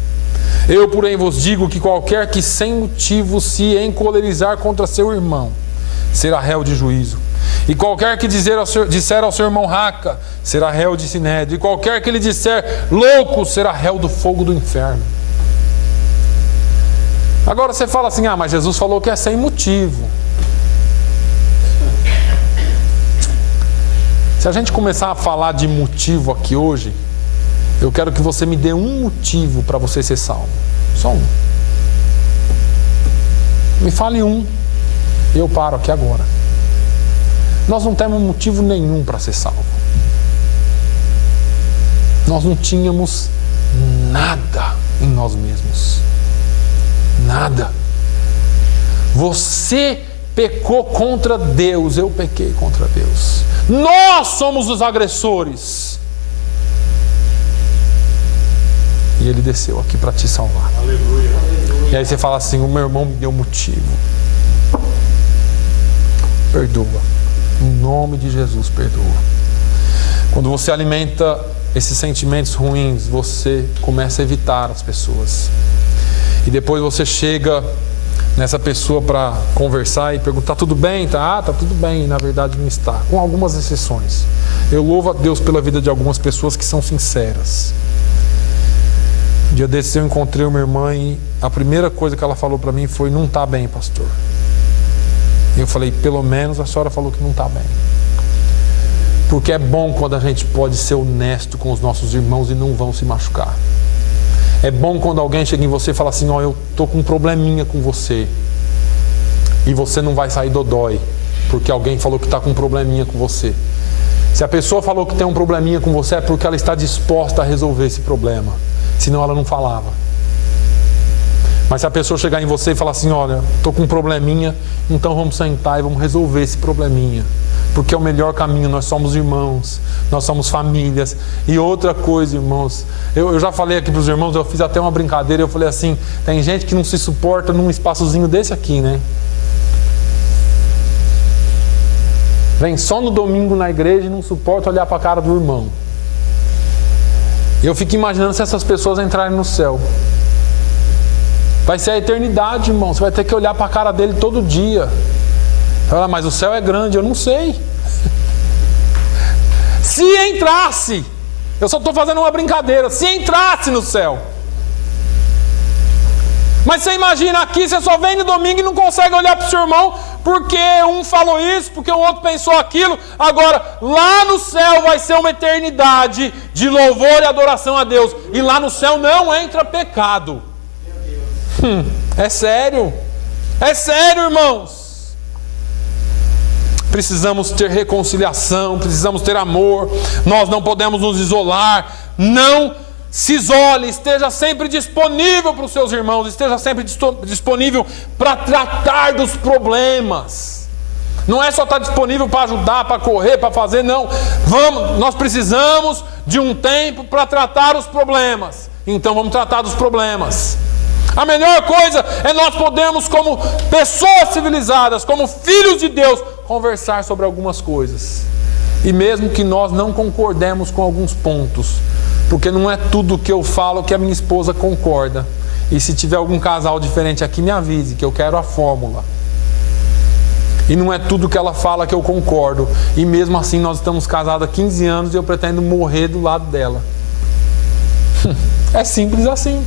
Eu, porém, vos digo que qualquer que sem motivo se encolerizar contra seu irmão será réu de juízo. E qualquer que disser ao seu irmão raca, será réu de sinédrio. E qualquer que lhe disser louco, será réu do fogo do inferno. Agora você fala assim, mas Jesus falou que é sem motivo. Se a gente começar a falar de motivo aqui hoje, eu quero que você me dê um motivo para você ser salvo. Só um. Me fale um. Eu paro aqui agora. Nós não temos motivo nenhum para ser salvo. Nós não tínhamos nada em nós mesmos. Nada. Você pecou contra Deus, eu pequei contra Deus. Nós somos os agressores. E Ele desceu aqui para te salvar. Aleluia. E aí você fala assim, o meu irmão me deu motivo. Perdoa. Em nome de Jesus, perdoa. Quando você alimenta esses sentimentos ruins, você começa a evitar as pessoas. E depois você chega nessa pessoa para conversar e perguntar, tudo bem? Tá tudo bem. E na verdade não está, com algumas exceções. Eu louvo a Deus pela vida de algumas pessoas que são sinceras. Um dia desses eu encontrei uma irmã e a primeira coisa que ela falou para mim foi, não está bem, pastor. E eu falei, pelo menos a senhora falou que não está bem. Porque é bom quando a gente pode ser honesto com os nossos irmãos e não vão se machucar. É bom quando alguém chega em você e fala assim, eu estou com um probleminha com você. E você não vai sair dodói, porque alguém falou que está com um probleminha com você. Se a pessoa falou que tem um probleminha com você, é porque ela está disposta a resolver esse problema. Senão ela não falava. Mas se a pessoa chegar em você e falar assim, olha, estou com um probleminha, então vamos sentar e vamos resolver esse probleminha. Porque é o melhor caminho, nós somos irmãos, nós somos famílias. E outra coisa, irmãos, eu já falei aqui para os irmãos, eu fiz até uma brincadeira, eu falei assim, tem gente que não se suporta num espaçozinho desse aqui, né? Vem só no domingo na igreja e não suporta olhar para a cara do irmão. Eu fico imaginando se essas pessoas entrarem no céu. Vai ser a eternidade, irmão. Você vai ter que olhar para a cara dele todo dia. Fala, mas o céu é grande, eu não sei. Se entrasse, eu só estou fazendo uma brincadeira, se entrasse no céu. Mas você imagina aqui, você só vem no domingo e não consegue olhar para o seu irmão, porque um falou isso, porque o outro pensou aquilo. Agora, lá no céu vai ser uma eternidade de louvor e adoração a Deus. E lá no céu não entra pecado. É sério. É sério, irmãos. Precisamos ter reconciliação, precisamos ter amor. Nós não podemos nos isolar. Não se isole, esteja sempre disponível para os seus irmãos, esteja sempre disponível para tratar dos problemas. Não é só estar disponível para ajudar, para correr, para fazer, não. Nós precisamos de um tempo para tratar os problemas. Então vamos tratar dos problemas. A melhor coisa é nós podermos, como pessoas civilizadas, como filhos de Deus, conversar sobre algumas coisas. E mesmo que nós não concordemos com alguns pontos, porque não é tudo que eu falo que a minha esposa concorda. E se tiver algum casal diferente aqui, me avise, que eu quero a fórmula. E não é tudo que ela fala que eu concordo. E mesmo assim nós estamos casados há 15 anos e eu pretendo morrer do lado dela. É simples assim.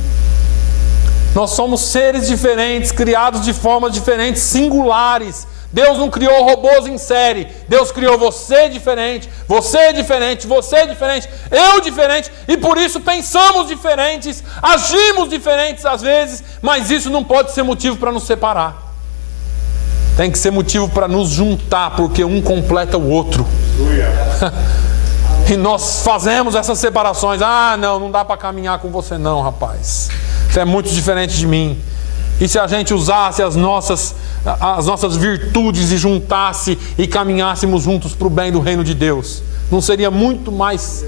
Nós somos seres diferentes, criados de formas diferentes, singulares. Deus não criou robôs em série. Deus criou você diferente, você diferente, você diferente, eu diferente. E por isso pensamos diferentes, agimos diferentes às vezes. Mas isso não pode ser motivo para nos separar. Tem que ser motivo para nos juntar, porque um completa o outro. E nós fazemos essas separações. Não dá para caminhar com você não, rapaz. Você é muito diferente de mim. E se a gente usasse as nossas virtudes e juntasse e caminhássemos juntos para o bem do reino de Deus, não seria muito mais?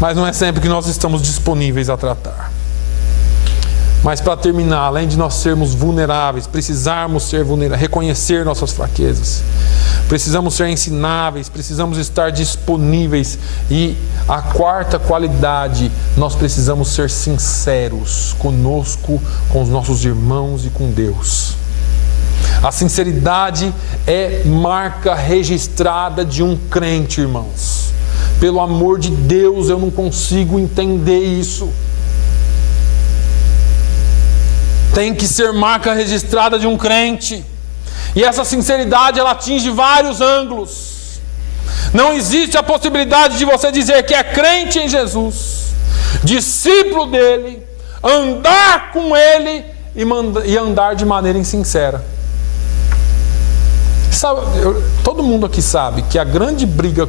Mas não é sempre que nós estamos disponíveis a tratar. Mas para terminar, além de nós sermos vulneráveis, precisarmos ser vulneráveis, reconhecer nossas fraquezas, precisamos ser ensináveis, precisamos estar disponíveis. E a quarta qualidade, nós precisamos ser sinceros conosco, com os nossos irmãos e com Deus. A sinceridade é marca registrada de um crente, irmãos. Pelo amor de Deus, eu não consigo entender isso. Tem que ser marca registrada de um crente. E essa sinceridade, ela atinge vários ângulos. Não existe a possibilidade de você dizer que é crente em Jesus, discípulo dele, andar com ele e andar de maneira insincera. Sabe, todo mundo aqui sabe que a grande briga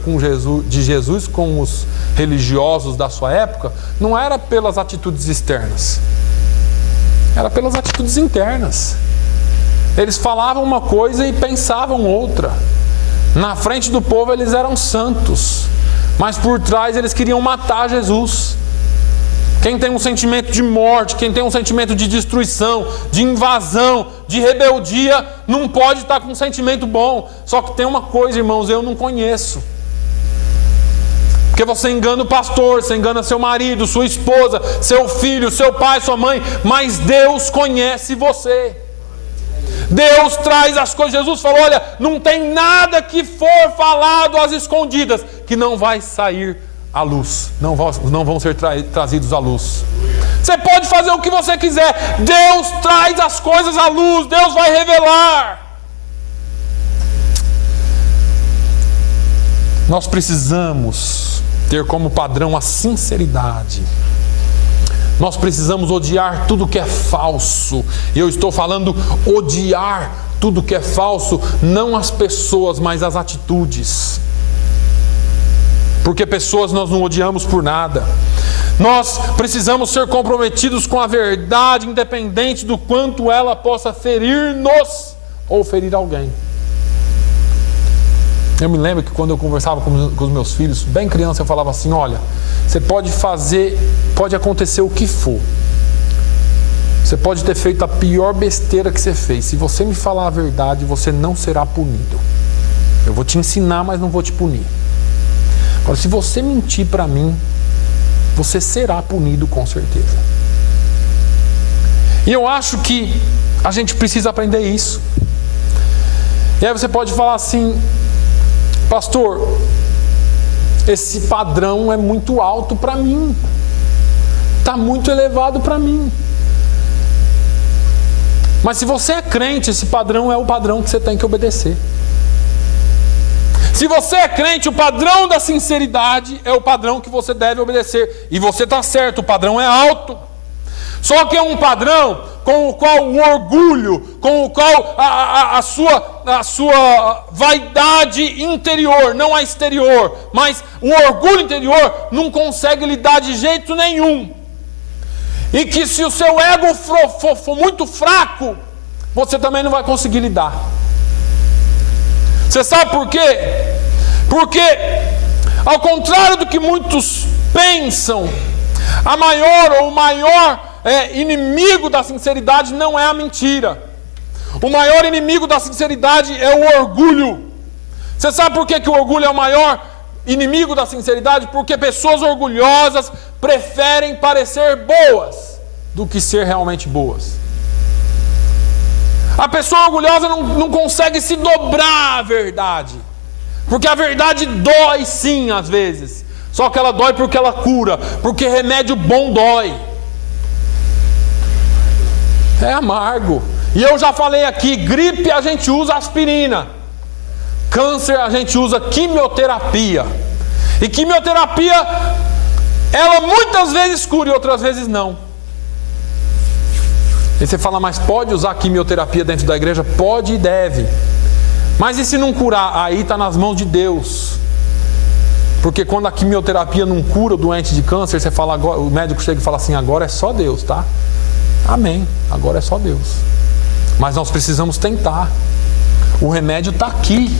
de Jesus com os religiosos da sua época não era pelas atitudes externas, era pelas atitudes internas. Eles falavam uma coisa e pensavam outra. Na frente do povo eles eram santos, mas por trás eles queriam matar Jesus. Quem tem um sentimento de morte, quem tem um sentimento de destruição, de invasão, de rebeldia, não pode estar com um sentimento bom. Só que tem uma coisa, irmãos, eu não conheço. Porque você engana o pastor, você engana seu marido, sua esposa, seu filho, seu pai, sua mãe, mas Deus conhece você. Deus traz as coisas. Jesus falou, olha, não tem nada que for falado às escondidas que não vai sair à luz, não vão ser trazidos à luz. Você pode fazer o que você quiser, Deus traz as coisas à luz, Deus vai revelar. Nós precisamos ter como padrão a sinceridade. Nós precisamos odiar tudo que é falso. E eu estou falando odiar tudo que é falso, não as pessoas, mas as atitudes. Porque pessoas nós não odiamos por nada. Nós precisamos ser comprometidos com a verdade, independente do quanto ela possa ferir-nos ou ferir alguém. Eu me lembro que quando eu conversava com os meus filhos, bem criança, eu falava assim, olha, você pode acontecer o que for. Você pode ter feito a pior besteira que você fez. Se você me falar a verdade, você não será punido. Eu vou te ensinar, mas não vou te punir. Agora, se você mentir para mim, você será punido com certeza. E eu acho que a gente precisa aprender isso. E aí você pode falar assim, pastor, esse padrão é muito alto para mim, está muito elevado para mim. Mas se você é crente, esse padrão é o padrão que você tem que obedecer. Se você é crente, o padrão da sinceridade é o padrão que você deve obedecer. E você está certo, o padrão é alto. Só que é um padrão com o qual o orgulho, com o qual a sua vaidade interior, não a exterior, mas o orgulho interior não consegue lidar de jeito nenhum. E que se o seu ego for muito fraco, você também não vai conseguir lidar. Você sabe por quê? Porque, ao contrário do que muitos pensam, o maior inimigo da sinceridade não é a mentira. O maior inimigo da sinceridade é o orgulho. Você sabe por que o orgulho é o maior inimigo da sinceridade? Porque pessoas orgulhosas preferem parecer boas do que ser realmente boas. A pessoa orgulhosa não consegue se dobrar à verdade, porque a verdade dói sim às vezes, só que ela dói porque ela cura, porque remédio bom dói. É amargo. E eu já falei aqui, gripe a gente usa aspirina, câncer a gente usa quimioterapia. E quimioterapia, ela muitas vezes cura e outras vezes não. E você fala, mas pode usar quimioterapia dentro da igreja? Pode e deve. Mas e se não curar? Aí está nas mãos de Deus. Porque quando a quimioterapia não cura o doente de câncer, você fala, agora, o médico chega e fala assim, agora é só Deus, tá? Amém, agora é só Deus. Mas nós precisamos tentar. O remédio está aqui.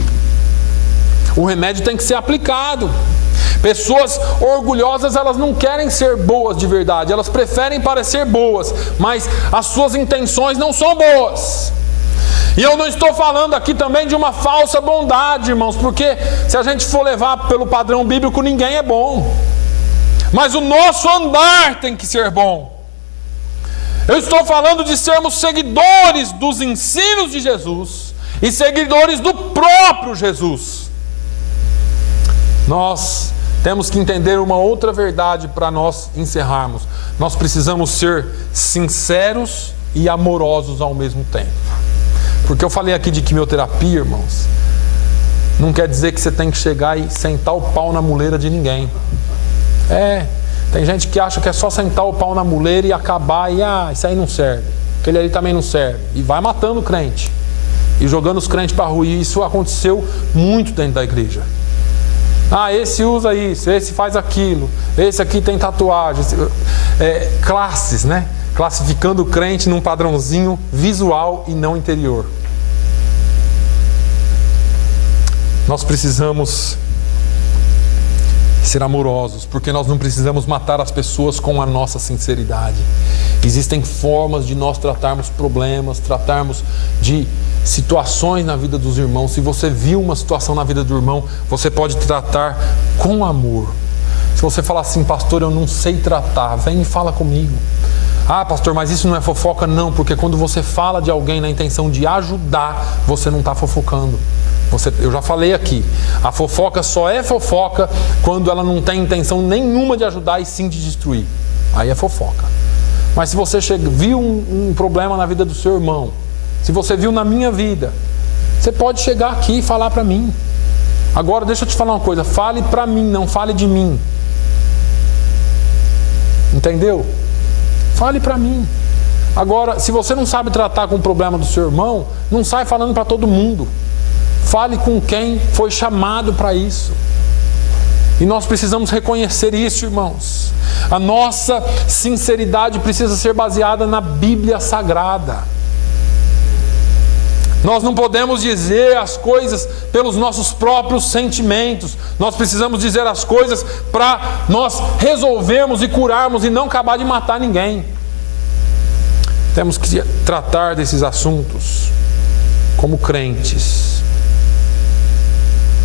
O remédio tem que ser aplicado. Pessoas orgulhosas, elas não querem ser boas de verdade, elas preferem parecer boas, mas as suas intenções não são boas. E eu não estou falando aqui também de uma falsa bondade, irmãos, porque se a gente for levar pelo padrão bíblico, ninguém é bom. Mas o nosso andar tem que ser bom. Eu estou falando de sermos seguidores dos ensinos de Jesus e seguidores do próprio Jesus. Nós temos que entender uma outra verdade para nós encerrarmos. Nós precisamos ser sinceros e amorosos ao mesmo tempo. Porque eu falei aqui de quimioterapia, irmãos, não quer dizer que você tem que chegar e sentar o pau na muleira de ninguém. Tem gente que acha que é só sentar o pau na muleira e acabar e isso aí não serve, aquele ali também não serve, e vai matando o crente e jogando os crentes para a rua. E isso aconteceu muito dentro da igreja. Esse usa isso, esse faz aquilo, esse aqui tem tatuagem, classes, né? Classificando o crente num padrãozinho visual e não interior. Nós precisamos ser amorosos, porque nós não precisamos matar as pessoas com a nossa sinceridade. Existem formas de nós tratarmos problemas, tratarmos de situações na vida dos irmãos. Se você viu uma situação na vida do irmão, você pode tratar com amor. Se você falar assim, pastor, eu não sei tratar, vem e fala comigo. Pastor, mas isso não é fofoca? Não, porque quando você fala de alguém na intenção de ajudar, você não está fofocando. Eu já falei aqui, a fofoca só é fofoca quando ela não tem intenção nenhuma de ajudar e sim de destruir. Aí é fofoca. Mas se você viu um problema na vida do seu irmão, se você viu na minha vida, você pode chegar aqui e falar para mim. Agora deixa eu te falar uma coisa, fale para mim, não fale de mim. Entendeu? Fale para mim. Agora, se você não sabe tratar com o problema do seu irmão, não sai falando para todo mundo. Fale com quem foi chamado para isso. E nós precisamos reconhecer isso, irmãos. A nossa sinceridade precisa ser baseada na Bíblia Sagrada. Nós não podemos dizer as coisas pelos nossos próprios sentimentos. Nós precisamos dizer as coisas para nós resolvermos e curarmos e não acabar de matar ninguém. Temos que tratar desses assuntos como crentes.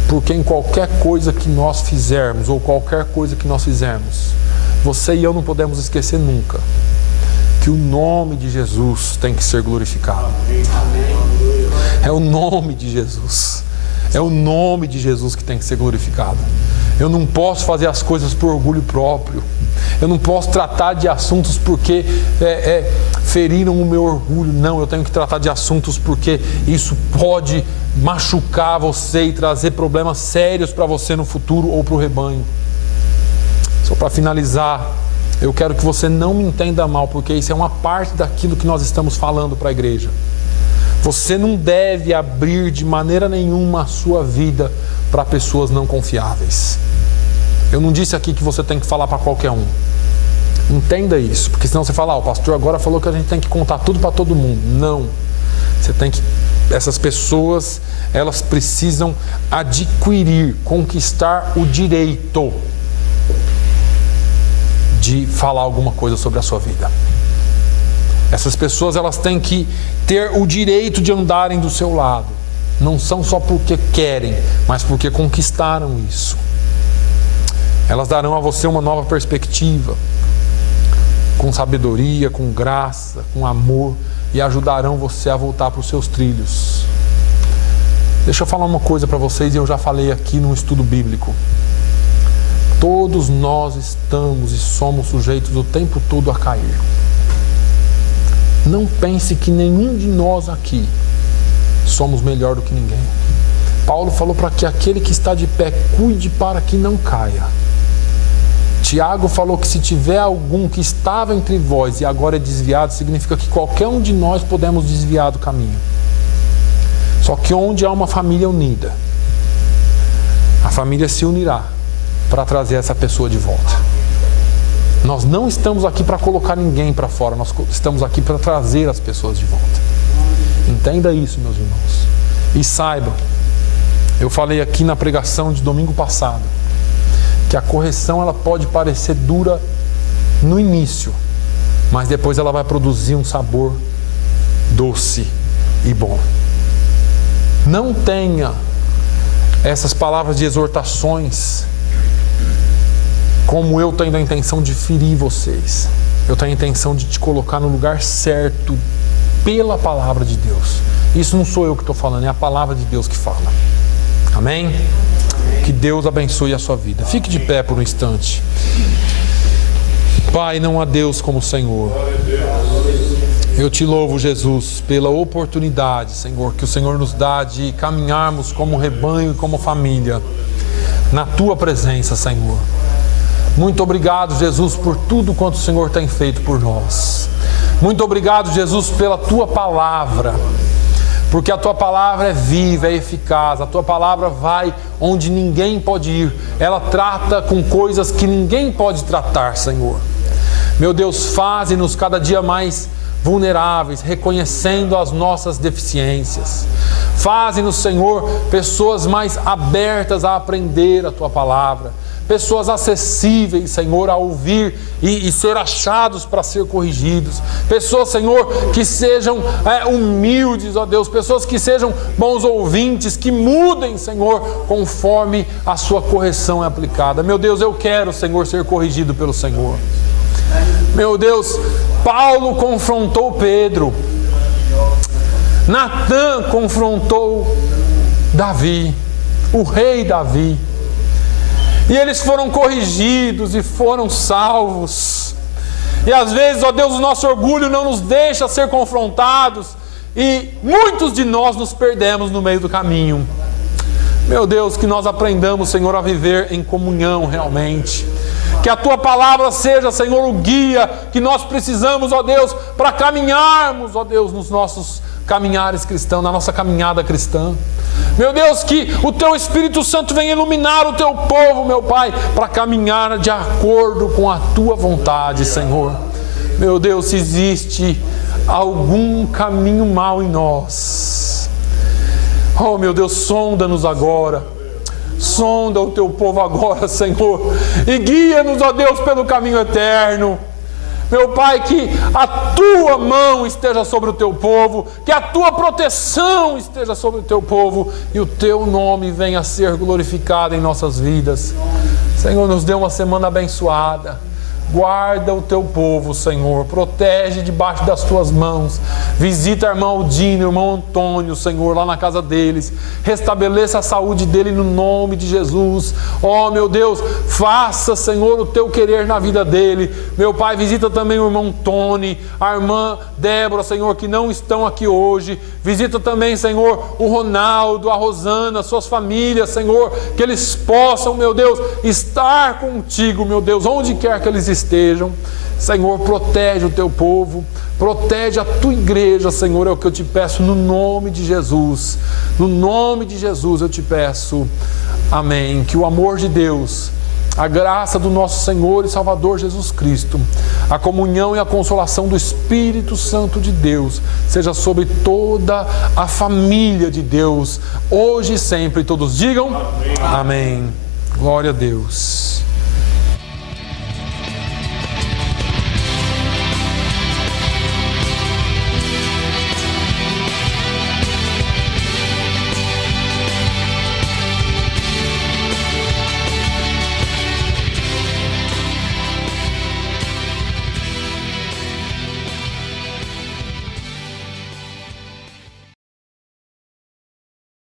Porque em qualquer coisa que nós fizermos, ou qualquer coisa que nós fizermos, você e eu não podemos esquecer nunca que o nome de Jesus tem que ser glorificado. É o nome de Jesus. É o nome de Jesus que tem que ser glorificado. Eu não posso fazer as coisas por orgulho próprio. Eu não posso tratar de assuntos porque feriram o meu orgulho. Não, eu tenho que tratar de assuntos porque isso pode machucar você e trazer problemas sérios para você no futuro ou para o rebanho. Só para finalizar, eu quero que você não me entenda mal, porque isso é uma parte daquilo que nós estamos falando para a igreja. Você não deve abrir de maneira nenhuma a sua vida para pessoas não confiáveis. Eu não disse aqui que você tem que falar para qualquer um. Entenda isso, porque senão você fala, o pastor agora falou que a gente tem que contar tudo para todo mundo. Não. Você tem que... Essas pessoas, elas precisam adquirir, conquistar o direito de falar alguma coisa sobre a sua vida. Essas pessoas, elas têm que ter o direito de andarem do seu lado. Não são só porque querem, mas porque conquistaram isso. Elas darão a você uma nova perspectiva, com sabedoria, com graça, com amor, e ajudarão você a voltar para os seus trilhos. Deixa eu falar uma coisa para vocês, e eu já falei aqui num estudo bíblico. Todos nós estamos e somos sujeitos o tempo todo a cair. Não pense que nenhum de nós aqui somos melhor do que ninguém. Paulo falou para que aquele que está de pé cuide para que não caia. Tiago falou que se tiver algum que estava entre vós e agora é desviado, significa que qualquer um de nós podemos desviar do caminho. Só que onde há uma família unida, a família se unirá para trazer essa pessoa de volta. Nós não estamos aqui para colocar ninguém para fora, nós estamos aqui para trazer as pessoas de volta. Entenda isso, meus irmãos. E saibam, eu falei aqui na pregação de domingo passado, que a correção ela pode parecer dura no início, mas depois ela vai produzir um sabor doce e bom. Não tenha essas palavras de exortações como eu tendo a intenção de ferir vocês. eu tenho a intenção de te colocar no lugar certo pela palavra de Deus. Isso não sou eu que estou falando, é a palavra de Deus que fala. Amém? Que Deus abençoe a sua vida. Fique de pé por um instante. Pai, não há Deus como o Senhor. Eu te louvo, Jesus, pela oportunidade, Senhor, que o Senhor nos dá de caminharmos como rebanho e como família na Tua presença, Senhor. Muito obrigado, Jesus, por tudo quanto o Senhor tem feito por nós. Muito obrigado, Jesus, pela Tua palavra, porque a Tua palavra é viva, é eficaz. A Tua palavra vai onde ninguém pode ir. Ela trata com coisas que ninguém pode tratar, Senhor. Meu Deus, faze-nos cada dia mais vulneráveis, reconhecendo as nossas deficiências. Faze-nos, Senhor, pessoas mais abertas a aprender a Tua palavra. Pessoas acessíveis, Senhor, a ouvir e ser achados para ser corrigidos. Pessoas, Senhor, que sejam humildes, ó Deus. Pessoas que sejam bons ouvintes, que mudem, Senhor, conforme a sua correção é aplicada. Meu Deus, eu quero, Senhor, ser corrigido pelo Senhor. Meu Deus, Paulo confrontou Pedro. Natã confrontou Davi, o rei Davi. E eles foram corrigidos e foram salvos. E às vezes, ó Deus, o nosso orgulho não nos deixa ser confrontados. E muitos de nós nos perdemos no meio do caminho. Meu Deus, que nós aprendamos, Senhor, a viver em comunhão realmente. Que a Tua palavra seja, Senhor, o guia que nós precisamos, ó Deus, para caminharmos, ó Deus, nos nossos caminhares cristãos, na nossa caminhada cristã. Meu Deus, que o Teu Espírito Santo venha iluminar o Teu povo, meu Pai, para caminhar de acordo com a Tua vontade, Senhor. Meu Deus, se existe algum caminho mau em nós, oh meu Deus, sonda-nos agora. Sonda o Teu povo agora, Senhor, e guia-nos, ó Deus, pelo caminho eterno. Meu Pai, que a Tua mão esteja sobre o Teu povo, que a Tua proteção esteja sobre o Teu povo e o Teu nome venha a ser glorificado em nossas vidas. Senhor, nos dê uma semana abençoada. Guarda o Teu povo, Senhor. Protege debaixo das Tuas mãos. Visita a irmã Aldina, o irmão Antônio, Senhor, lá na casa deles. Restabeleça a saúde dele no nome de Jesus. Oh, meu Deus, faça, Senhor, o Teu querer na vida dele. Meu Pai, visita também o irmão Tony, a irmã Débora, Senhor, que não estão aqui hoje. Visita também, Senhor, o Ronaldo, a Rosana, suas famílias, Senhor, que eles possam, meu Deus, estar contigo, meu Deus, onde quer que eles estejam. Senhor, protege o Teu povo, protege a Tua igreja, Senhor, é o que eu te peço no nome de Jesus. No nome de Jesus eu te peço, amém. Que o amor de Deus, a graça do nosso Senhor e Salvador Jesus Cristo, a comunhão e a consolação do Espírito Santo de Deus seja sobre toda a família de Deus, hoje e sempre. Todos digam amém. Glória a Deus.